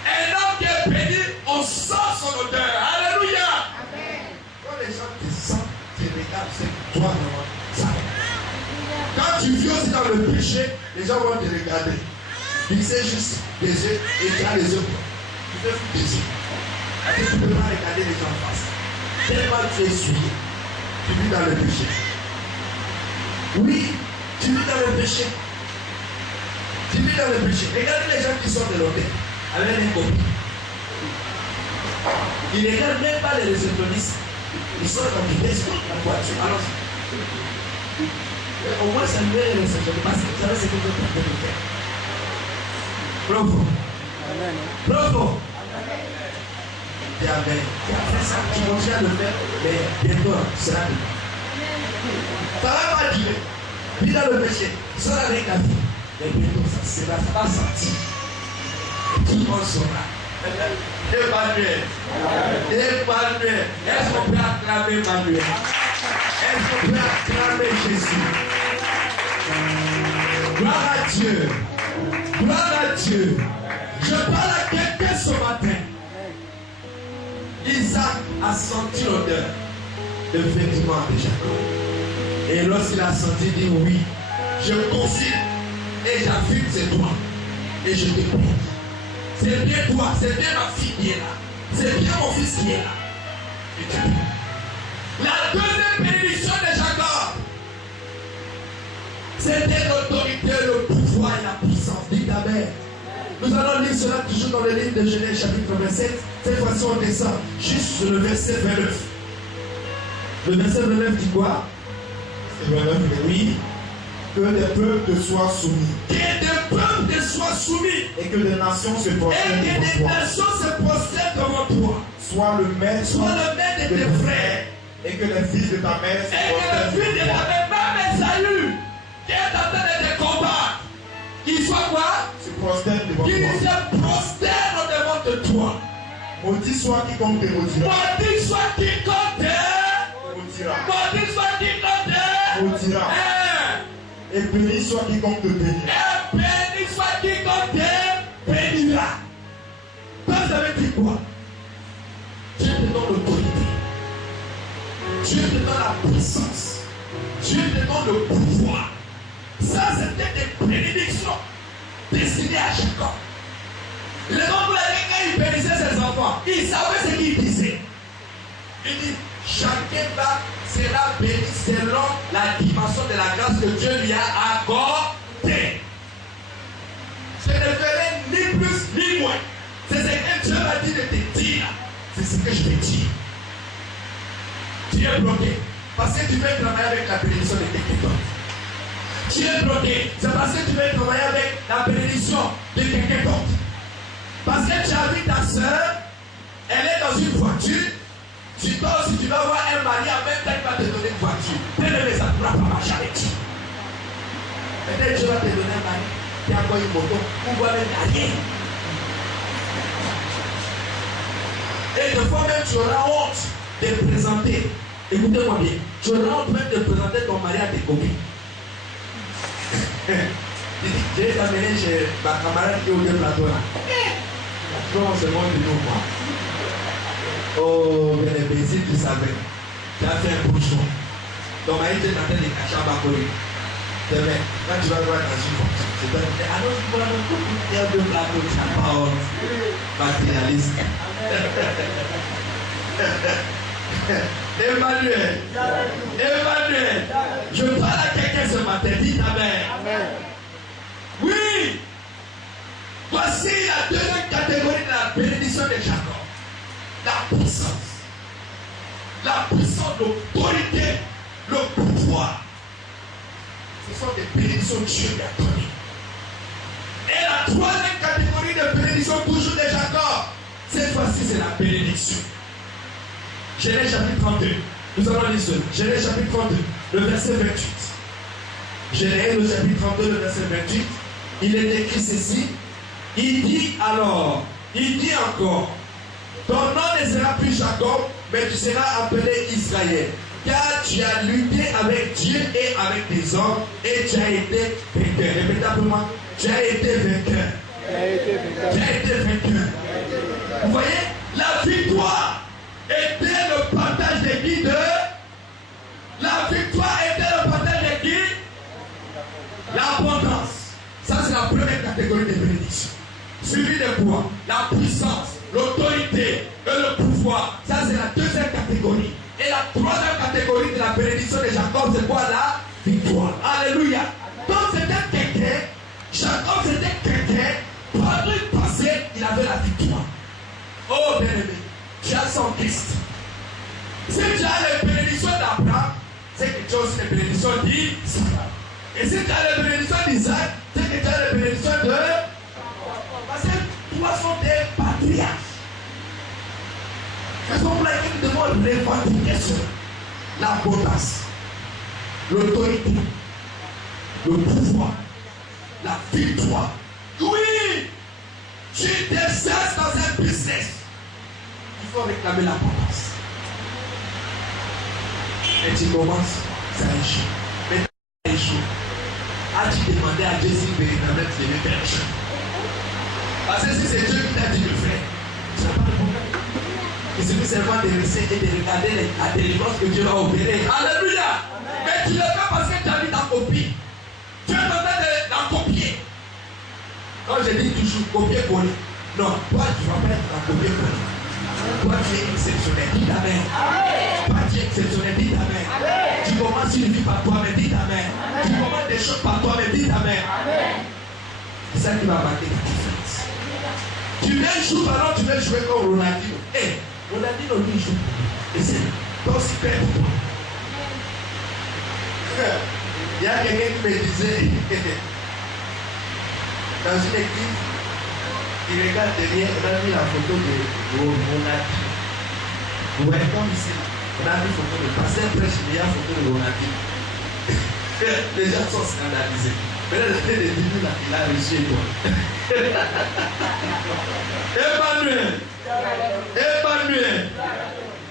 Un homme qui est béni, on sent son odeur. Alléluia. Amen. Quand les gens te sentent, tu regardes, c'est toi vraiment. Ça. Quand tu vis aussi dans le péché, les gens vont te regarder. Fixer juste les yeux et tu as les yeux. Tu fais des yeux. Tu ne peux pas regarder les gens en face. Tellement tu es souillé. Tu vis dans le péché. Oui, tu vis dans le péché. Tu vis dans le péché. Regardez les gens qui sont de l'hôtel avec des copines. Ils ne regardent même pas les réceptionnistes. Ils sont dans des maisons, la voiture. Alors, au moins, ça nous est les réceptionnistes. Parce que vous savez ce que vous êtes en train de faire. Bravo. Bravo. Tu as fait ça, tu continues à le faire, mais bientôt, tu seras de ça va pas durer. Vis dans le péché. Tu seras avec la vie. Mais bientôt, ça va sortir. Tout le monde saura. Emmanuel. Emmanuel. Est-ce qu'on peut acclamer Emmanuel? Est-ce qu'on peut acclamer Jésus? Gloire à Dieu. Gloire à Dieu. Je parle à quelqu'un ce matin. Isaac a senti l'odeur de vêtements de Jacob. Et lorsqu'il a senti, il dit oui, je confie et j'affirme c'est toi. Et je te prie. C'est bien toi, c'est bien ma fille qui est là. C'est bien mon fils qui est là. Et tu pries. La deuxième bénédiction de Jacob, c'était l'autorité, le pouvoir et la puissance. Dites amen. Nous allons lire cela toujours dans le livre de Genèse chapitre 27. Cette fois-ci on descend juste sur le verset 29. Le verset 29 dit quoi? C'est 29, oui. Que des peuples te soient soumis. Que des peuples te soient soumis. Et que des nations se prosternent devant toi. Et que des nations se prosternent devant toi. Sois le maître de tes frères. Et que les fils de ta mère se prosternent devant toi. Et que les fils de ta mère, même Esaü, qui est en train de te combattre, qu'ils soient quoi? Se prosternent devant toi. Qu'ils se prosternent devant toi. Maudit soit quiconque te maudira. Maudit soit quiconque te maudira. Maudit soit quiconque te maudira. Et béni soit quiconque te bénira. Et béni soit quiconque te bénira. Toi, vous avez dit quoi? Dieu te donne l'autorité. Dieu te donne la puissance. Dieu te donne le pouvoir. Ça, c'était des bénédictions destinées à Jacob. Le nombre de quand il bénissait ses enfants, il savait ce qu'il disait. Il dit, chacun sera béni selon la dimension de la grâce que Dieu lui a accordée. Je ne ferai ni plus ni moins. C'est ce que Dieu m'a dit de te dire. C'est ce que je te dis. Tu es bloqué. Parce que tu veux travailler avec la bénédiction de quelqu'un d'autre. Tu es bloqué. C'est parce que tu veux travailler avec la bénédiction de quelqu'un d'autre. Parce que tu as vu ta soeur, elle est dans une voiture. Tu dors, si tu vas voir un mari en même temps, il va te donner une voiture. Bien-aimé, ça ne pourra pas marcher avec toi. Peut-être Dieu va te donner un mari qui a une moto, ou voit même rien. Et des fois même, tu auras honte de présenter. Écoutez-moi bien. Tu auras honte même de présenter ton mari à tes copines. J'ai amené chez ma camarade qui est au deux plateaux là. Comment se montre de nous, moi? Oh, bien aimé, si tu savais, tu as fait un bouchon. Ton mari était en train de cacher à ma collègue. Demain, quand tu vas voir dans une fonction, c'est pas dire, alors je vois un coup de plateau de la parole matérialiste. Emmanuel, je parle à quelqu'un ce matin, dis Amen. Oui, voici la deuxième catégorie de la bénédiction de Jacob. La puissance, l'autorité, le pouvoir. Ce sont des bénédictions que Dieu lui a données. Et la troisième catégorie de bénédiction, toujours de Jacob, cette fois-ci c'est la bénédiction. Genèse chapitre 32. Nous allons lire cela. Genèse chapitre 32, le verset 28. Genèse le chapitre 32, le verset 28. Il est écrit ceci. Il dit encore, ton nom ne sera plus Jacob, mais tu seras appelé Israël. Car tu as lutté avec Dieu et avec les hommes, et tu as été vainqueur. Répétez pour moi. Tu as été vainqueur. Tu as été vainqueur. Vous voyez, la victoire était le partage de qui de? La victoire était le partage de qui? L'abondance. Ça c'est la première catégorie de bénédiction. Suivi de quoi? La puissance, l'autorité et le pouvoir. Ça c'est la deuxième catégorie. Et la troisième catégorie de la bénédiction de Jacob, c'est quoi? La victoire. Alléluia. Donc c'était quelqu'un, Jacob c'était quelqu'un, par le passé, il avait la victoire. Oh bien-aimé, tu as son Christ. Si tu as les bénédictions d'Abraham, c'est que tu as aussi les bénédictions d'Isaac. Et si tu as les bénédictions d'Isaac, c'est que tu as les bénédictions de... Parce que toi sont des patriarches. Raison pour laquelle nous devons revendiquer cela. L'abondance, l'autorité, le pouvoir, la victoire. Oui, tu t'exerces dans un business. Il faut réclamer l'abondance. Et tu commences, ça échoue. Mais ça échoue. As-tu demandé à Dieu si véritablement tu devais faire échouer? Parce que si c'est Dieu qui t'a dit de faire, tu n'as pas de problème. Il suffit seulement de rester et de regarder la délivrance que Dieu va opérer. Alléluia. Mais tu le fais parce que tu as mis ta copie. Tu es en train de la copier. Quand je dis toujours copier-coller, non, toi tu vas pas être la copier-coller. Toi tu es exceptionnel, dis Amen. Toi tu es exceptionnel, dis Amen. Tu commences une vie par toi, mais dis Amen. Tu commences des choses par toi, mais dis Amen. C'est ça qui va marquer ta différence. Tu viens jouer, alors tu veux jouer comme Ronaldinho. Hey, Ronaldinho lui joue. Et c'est pas aussi près pour toi. Il y a quelqu'un qui me disait, dans une église, il regarde derrière, on a mis la photo de Ronaldinho. Vous voyez comme ici, on a mis la photo de pasteur prêche, il y a la photo de Ronaldinho. Les gens sont scandalisés. Mais là, le fait de dire là, il a reçu toi. Emmanuel.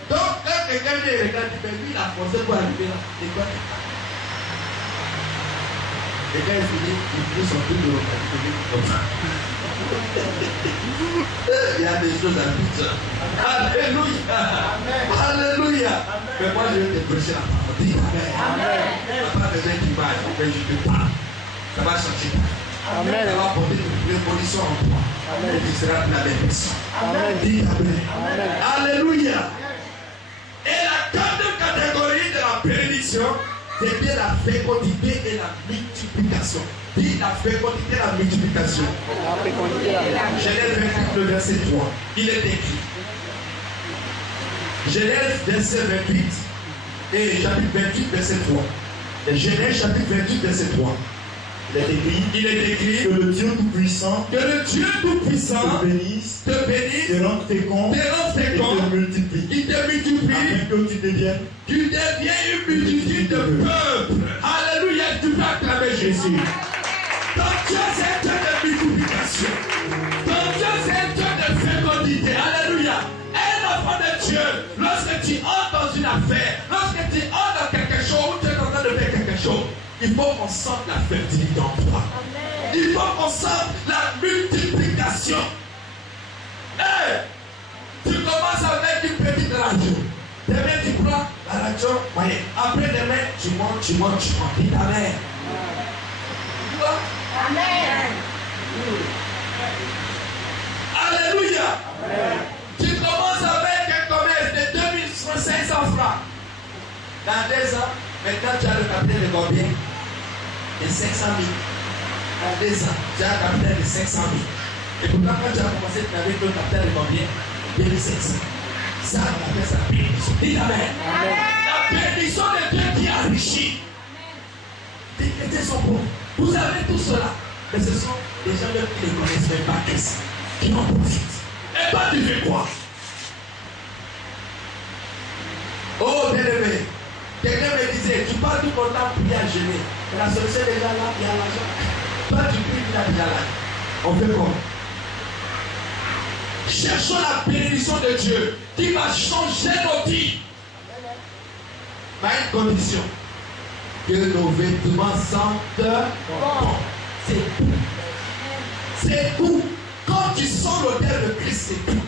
Donc, quand quelqu'un vient regarder, lui, il a forcé pour arriver là. Et quoi? Et quand il finit, il finit son truc de Ronaldinho comme ça. Il y a des choses à dire. Alléluia. Alléluia. Mais moi, je vais te prêcher la parole. Dis Amen. Il n'y a pas besoin d'image, mais je te parle. Ça va changer. Amen. Ça va porter une révolution en toi. Amen. Et tu seras la même personne. Amen. Dis Amen. Amen. Alléluia. Et la quatrième catégorie de la bénédiction, c'est bien la fécondité et la multiplication. Dis la fécondité et la multiplication. Genèse 28, le verset 3. Il est écrit. Genèse verset 28 et chapitre 28, verset 3. Et Genèse chapitre 28, verset 3. Il est écrit que le Dieu Tout-Puissant te bénisse, te rende fécond, et te multiplie. Il te multiplie. Afin que tu deviennes une multitude de peuples. Alléluia, tu vas acclamer Jésus. Ton Dieu, c'est un Dieu de multiplication. Ton Dieu, c'est un Dieu de fécondité. Alléluia. Un enfant de Dieu, lorsque tu entres dans une affaire, lorsque tu entres dans quelque chose, ou tu es en train de faire quelque chose, il faut qu'on sente la fertilité en toi. Amen. Il faut qu'on sente la multiplication. Hey, tu commences avec une petite radio. Demain, tu prends la radio moyenne. Après demain, tu montes. Dis Amen. Quoi? Amen. Alléluia. Tu commences avec un commerce de 2500 francs. Dans 2 ans, maintenant tu as le capital de combien? De 500 000. Dans 2 ans, tu as un capital de 500 000. Et pourtant, quand tu as commencé, tu avais le capital de combien? 2500. Ça, on appelle ça la bénédiction. Dis Amen. La bénédiction de Dieu qui enrichit. Les chrétiens sont bons. Vous avez tout cela. Mais ce sont des gens qui ne connaissent même pas Christ, qui en profitent. Et toi, tu fais quoi? Oh, bien-aimé. Quelqu'un me disait, tu parles tout ton temps prier à jeûner. La solution est déjà là, il y a l'argent. Toi, tu pries, il y a déjà là. On fait quoi? Cherchons la bénédiction de Dieu qui va changer nos vies. Mais une condition, que nos vêtements sentent bon. C'est tout. C'est tout. Quand tu sens l'odeur de Christ, c'est tout.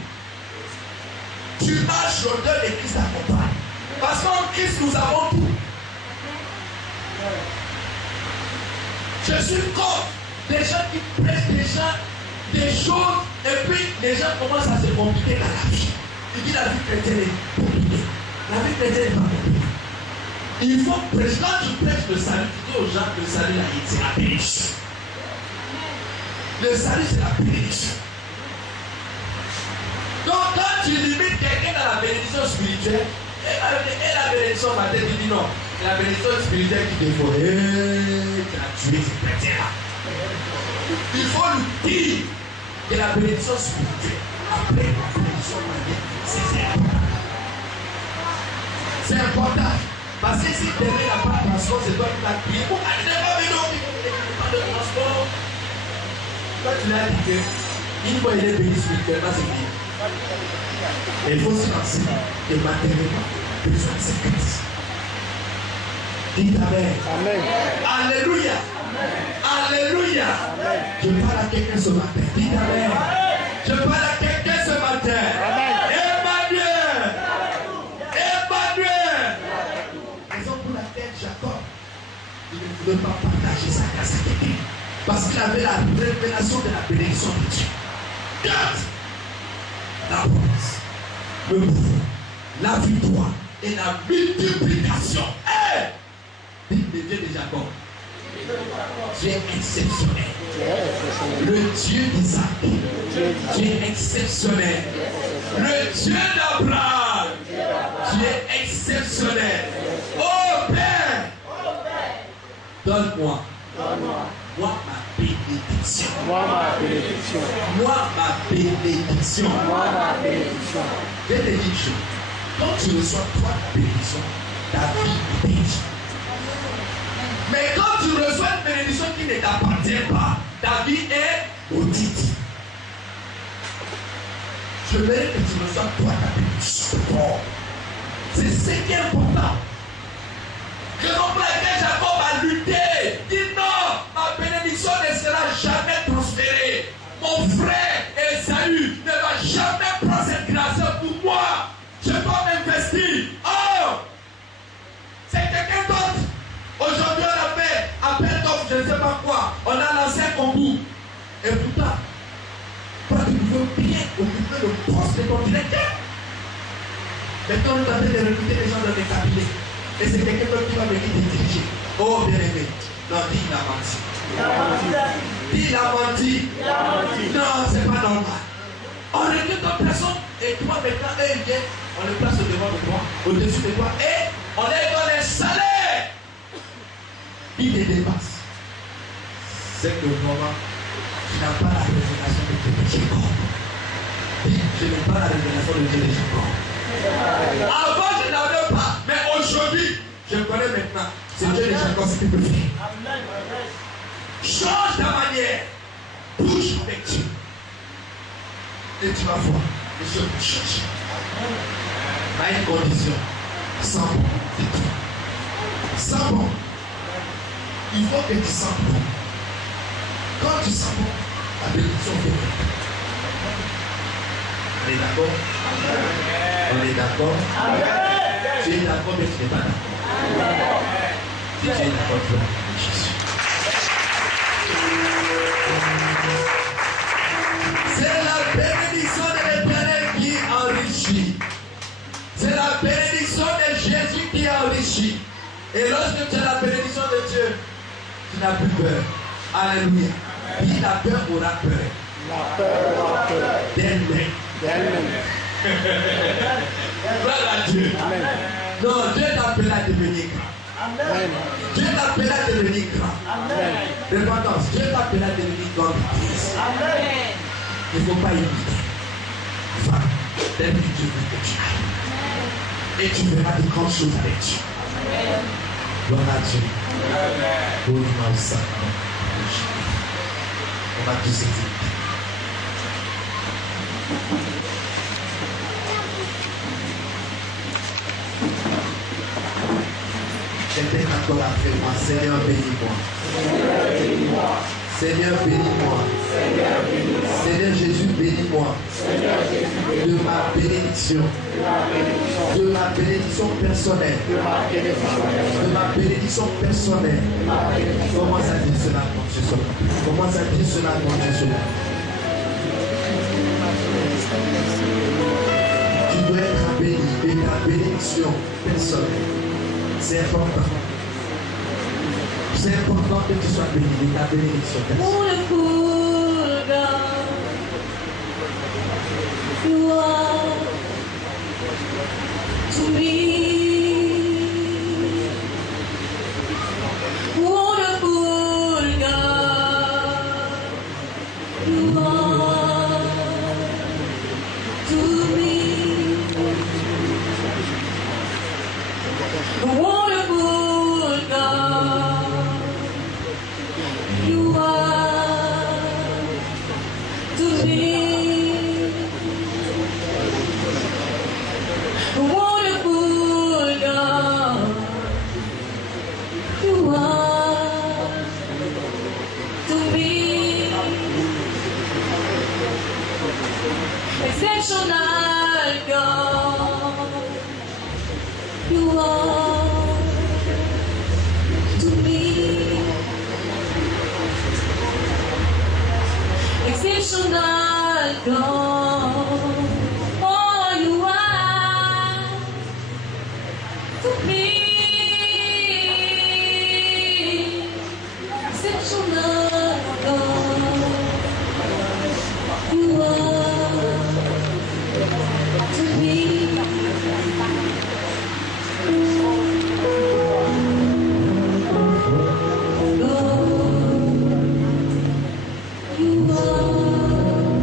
Tu marches, l'odeur de Christ t'accompagne. Parce qu'en Christ, nous avons tout. Je suis contre des gens qui prêchent des choses et puis les gens commencent à se compliquer dans la vie. Il dit la vie chrétienne est compliquée. La vie chrétienne n'est pas compliquée. Il faut prêcher. Quand tu prêches le salut, tu dis aux gens que le salut là, c'est la bénédiction. Le salut, c'est la bénédiction. Donc quand tu limites quelqu'un dans la bénédiction spirituelle, et la bénédiction matérielle, tu dis non. C'est la bénédiction spirituelle qui te faut. Tu as tué ce chrétien-là. Il faut lui dire que la bénédiction spirituelle, après la bénédiction matérielle, c'est important. C'est important. Parce que si tu n'as pas de transport, c'est toi qui l'as crié. Pourquoi tu n'es pas venu au milieu? Tu n'as pas de transport. Toi, tu l'as dit que une fois il est béni spirituellement, c'est bien. Et il faut se lancer et matériellement besoin de sacrifice. Dites Amen. Amen. Alléluia. Alléluia. Je parle à quelqu'un ce matin. Dites Amen. Je parle à quelqu'un ce matin. Emmanuel. Emmanuel. Raison pour laquelle Jacob, il ne voulait pas partager sa grâce à quelqu'un. Parce qu'il avait la révélation de la bénédiction de Dieu. Garde la force, le pouvoir, la victoire et la multiplication. Dites le Dieu de Jacob. Tu es exceptionnel. Le Dieu d'Isaac. Tu es exceptionnel. Le Dieu d'Abraham. Tu es exceptionnel. Oh Père, donne-moi. Moi ma bénédiction. Moi ma bénédiction. Moi ma bénédiction. Moi ma bénédiction. Je te dis une chose. Quand tu reçois toi la bénédiction, ta vie est bénie. Mais quand tu reçois une bénédiction qui ne t'appartient pas, ta vie est maudite. Je veux que tu reçois toi ta bénédiction. C'est ce qui est important. Raison pour laquelle Jacob a lutté. Dit non, ma bénédiction ne sera jamais transférée. Mon frère Esaü ne va jamais prendre cette grâce pour moi. Je dois m'investir. Oh, c'est quelqu'un d'autre. Aujourd'hui, on a fait appel d'offres, je ne sais pas quoi. On a lancé un concours. Et pourtant, toi, tu veux bien occuper le poste de ton directeur. Maintenant, on est en train de recruter les gens dans les cabinets. Et c'est quelqu'un d'autre qui va venir te diriger. Oh, bien-aimé. Non, dis il a menti. Dis il a menti. Non, c'est pas normal. On recrute d'autres personnes. Et toi, maintenant, eux, ils viennent. On les place au devant de toi, au-dessus de toi. Et on les donne un salaire. Il te dépasse. C'est que vraiment, tu n'as pas la révélation de Dieu de Jacob. Je n'ai pas la révélation de Dieu de Jacob. Avant, je n'avais pas. Mais aujourd'hui, je connais maintenant. C'est Dieu de Jacob ce qu'il peut faire. Change ta manière. Bouge avec Dieu. Et tu vas voir. Les choses vont changer. À une condition. Sans bon. Sans bon. Il faut que tu sens bon. Quand tu sens bon, la bénédiction vient. On est d'accord? On est d'accord? Tu es d'accord, mais tu n'es pas d'accord. Si tu es d'accord, tu vas Jésus. enrichi. Et lorsque tu as la bénédiction de Dieu, tu n'as plus peur. Alléluia. Puis la peur aura peur. La peur aura peur d'elle-même. Gloire à Dieu. Amen. Non, Dieu t'appelle à devenir grand. Amen. Dieu t'appelle à devenir grand. Amen. Repentance, Dieu t'appelle à devenir grand. Amen. Il ne faut pas imiter. Va, tel que Dieu veut que tu ailles. Et tu verras de grandes choses avec Dieu. Gloire à Dieu. Oh, il m'a ça. On va tous essayer. Quelqu'un encore après moi. Seigneur, bénis-moi. Seigneur, bénis-moi. Seigneur Jésus, bénis-moi. De ma bénédiction. De ma bénédiction personnelle. De ma bénédiction personnelle. Commence à dire cela quand tu sois. Commence à dire cela quand tu sois. Tu dois être béni et ta bénédiction personnelle. C'est important. C'est important que tu sois béni de ta bénédiction personnelle. Wonderful God, you are to me. Wonderful God, you are to me. Wonderful God, you are to me. Wonderful God, you are to me. Exceptional God, you are to me. Exceptional God, oh, you are to me. Exceptional God, you are to me. Lord, you are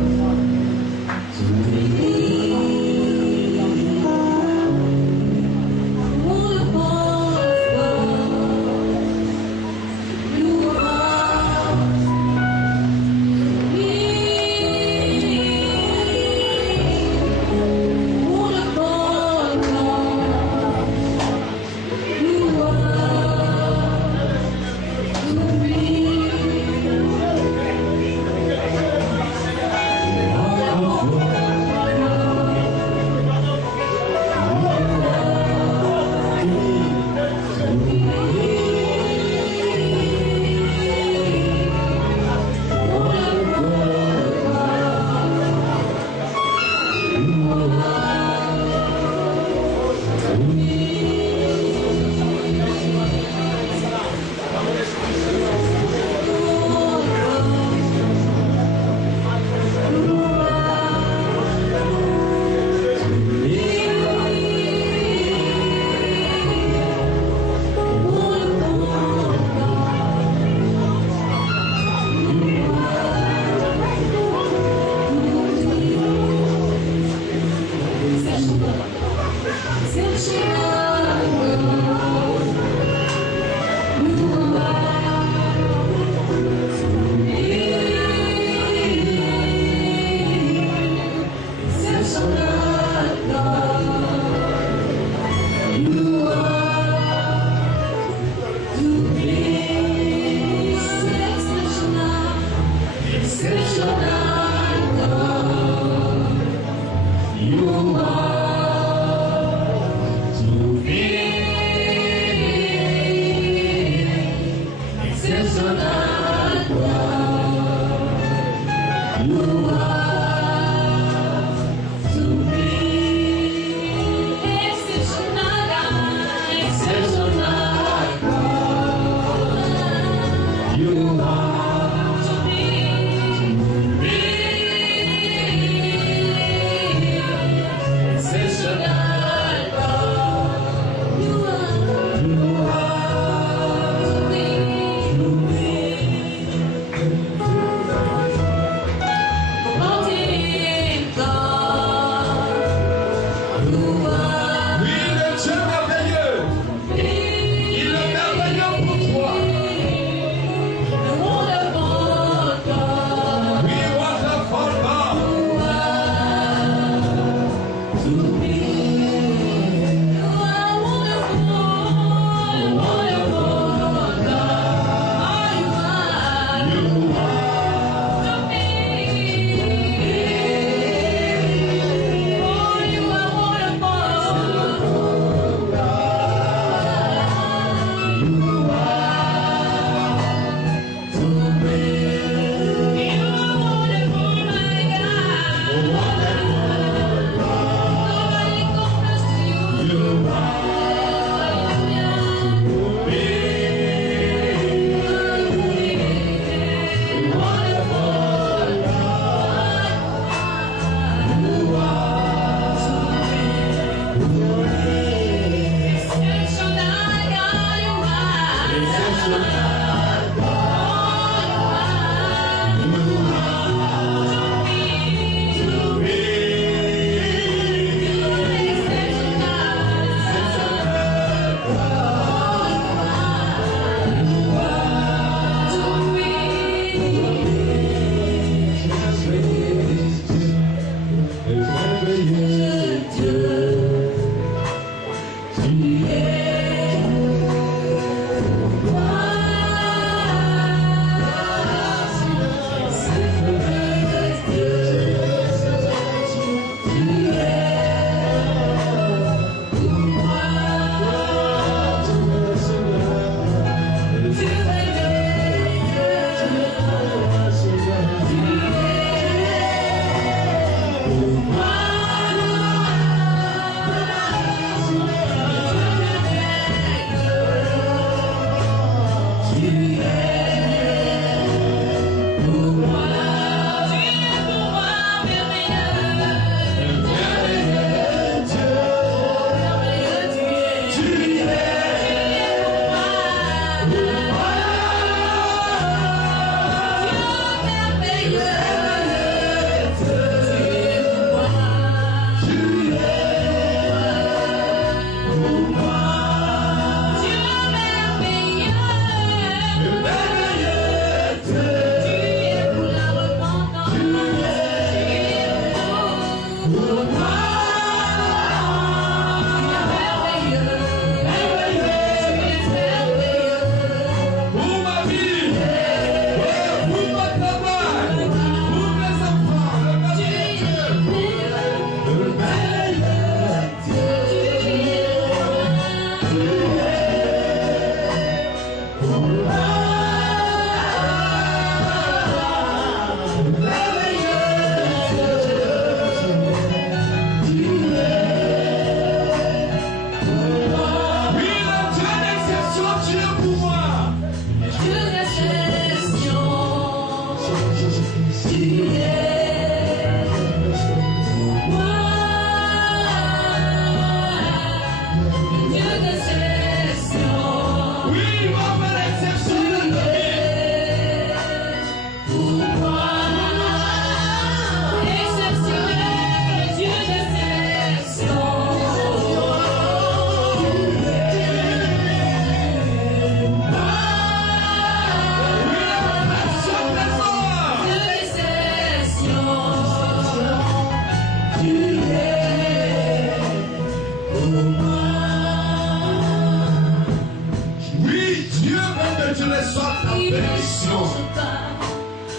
que tu reçois ta bénédiction.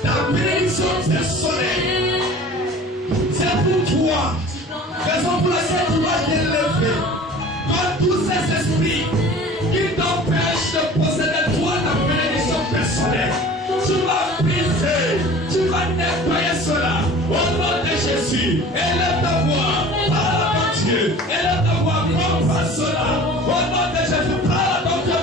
Ta bénédiction personnelle. C'est pour toi. Raison pour laquelle tu vas t'élever. Quand tous ces esprits qui t'empêchent de posséder toi ta bénédiction personnelle, tu vas briser, tu vas nettoyer cela. Au nom de Jésus, élève ta voix, parle à ton Dieu, élève ta voix, comprends cela. Au nom de Jésus, parle à ton Dieu,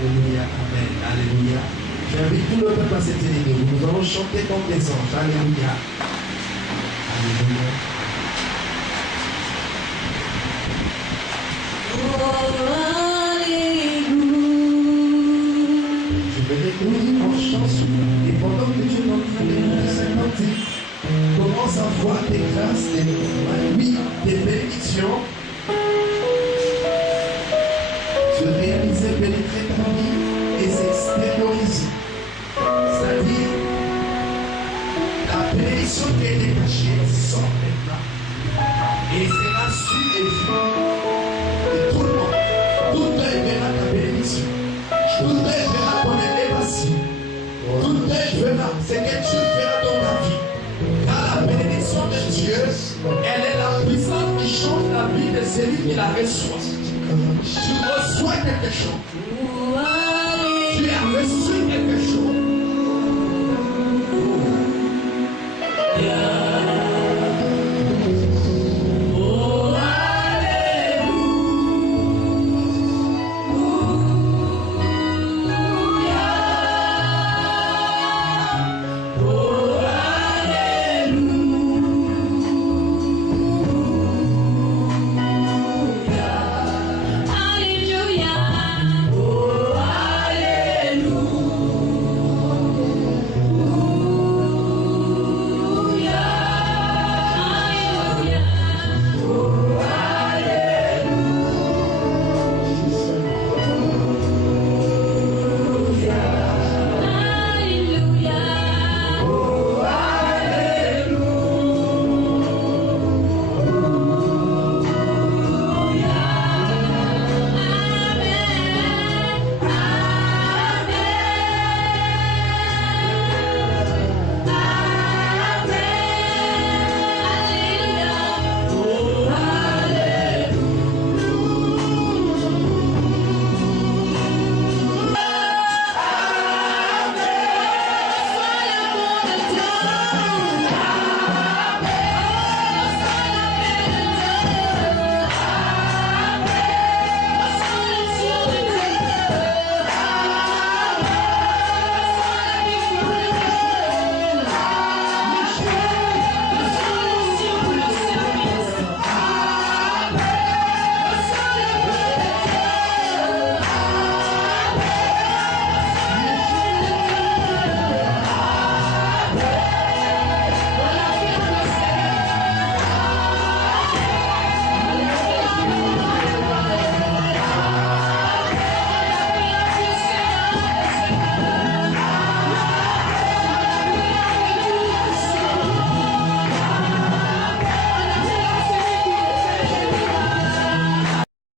Alléluia, Amen, Alléluia. J'invite tout le peuple à cette église. Nous allons chanter comme des anges. Alléluia. Alléluia. Oh, Alléluia. écouter en chanson. Et pendant que tu es en train d'écouter cette cantique, commence à voir tes grâces, tes bénédictions se réaliser, pénétrer ta vie et s'extérioriser. C'est-à-dire, la bénédiction qui a été cachée sort maintenant. Et sera su et vu. Et tout le monde, tout œil verra ta bénédiction. Tout œil verra ton élévation. Tout œil verra ce que Dieu fera dans ta vie. Car la bénédiction de Dieu, elle est la puissance qui change la vie de celui qui la reçoit. Tu reçois quelque chose. Tu as reçu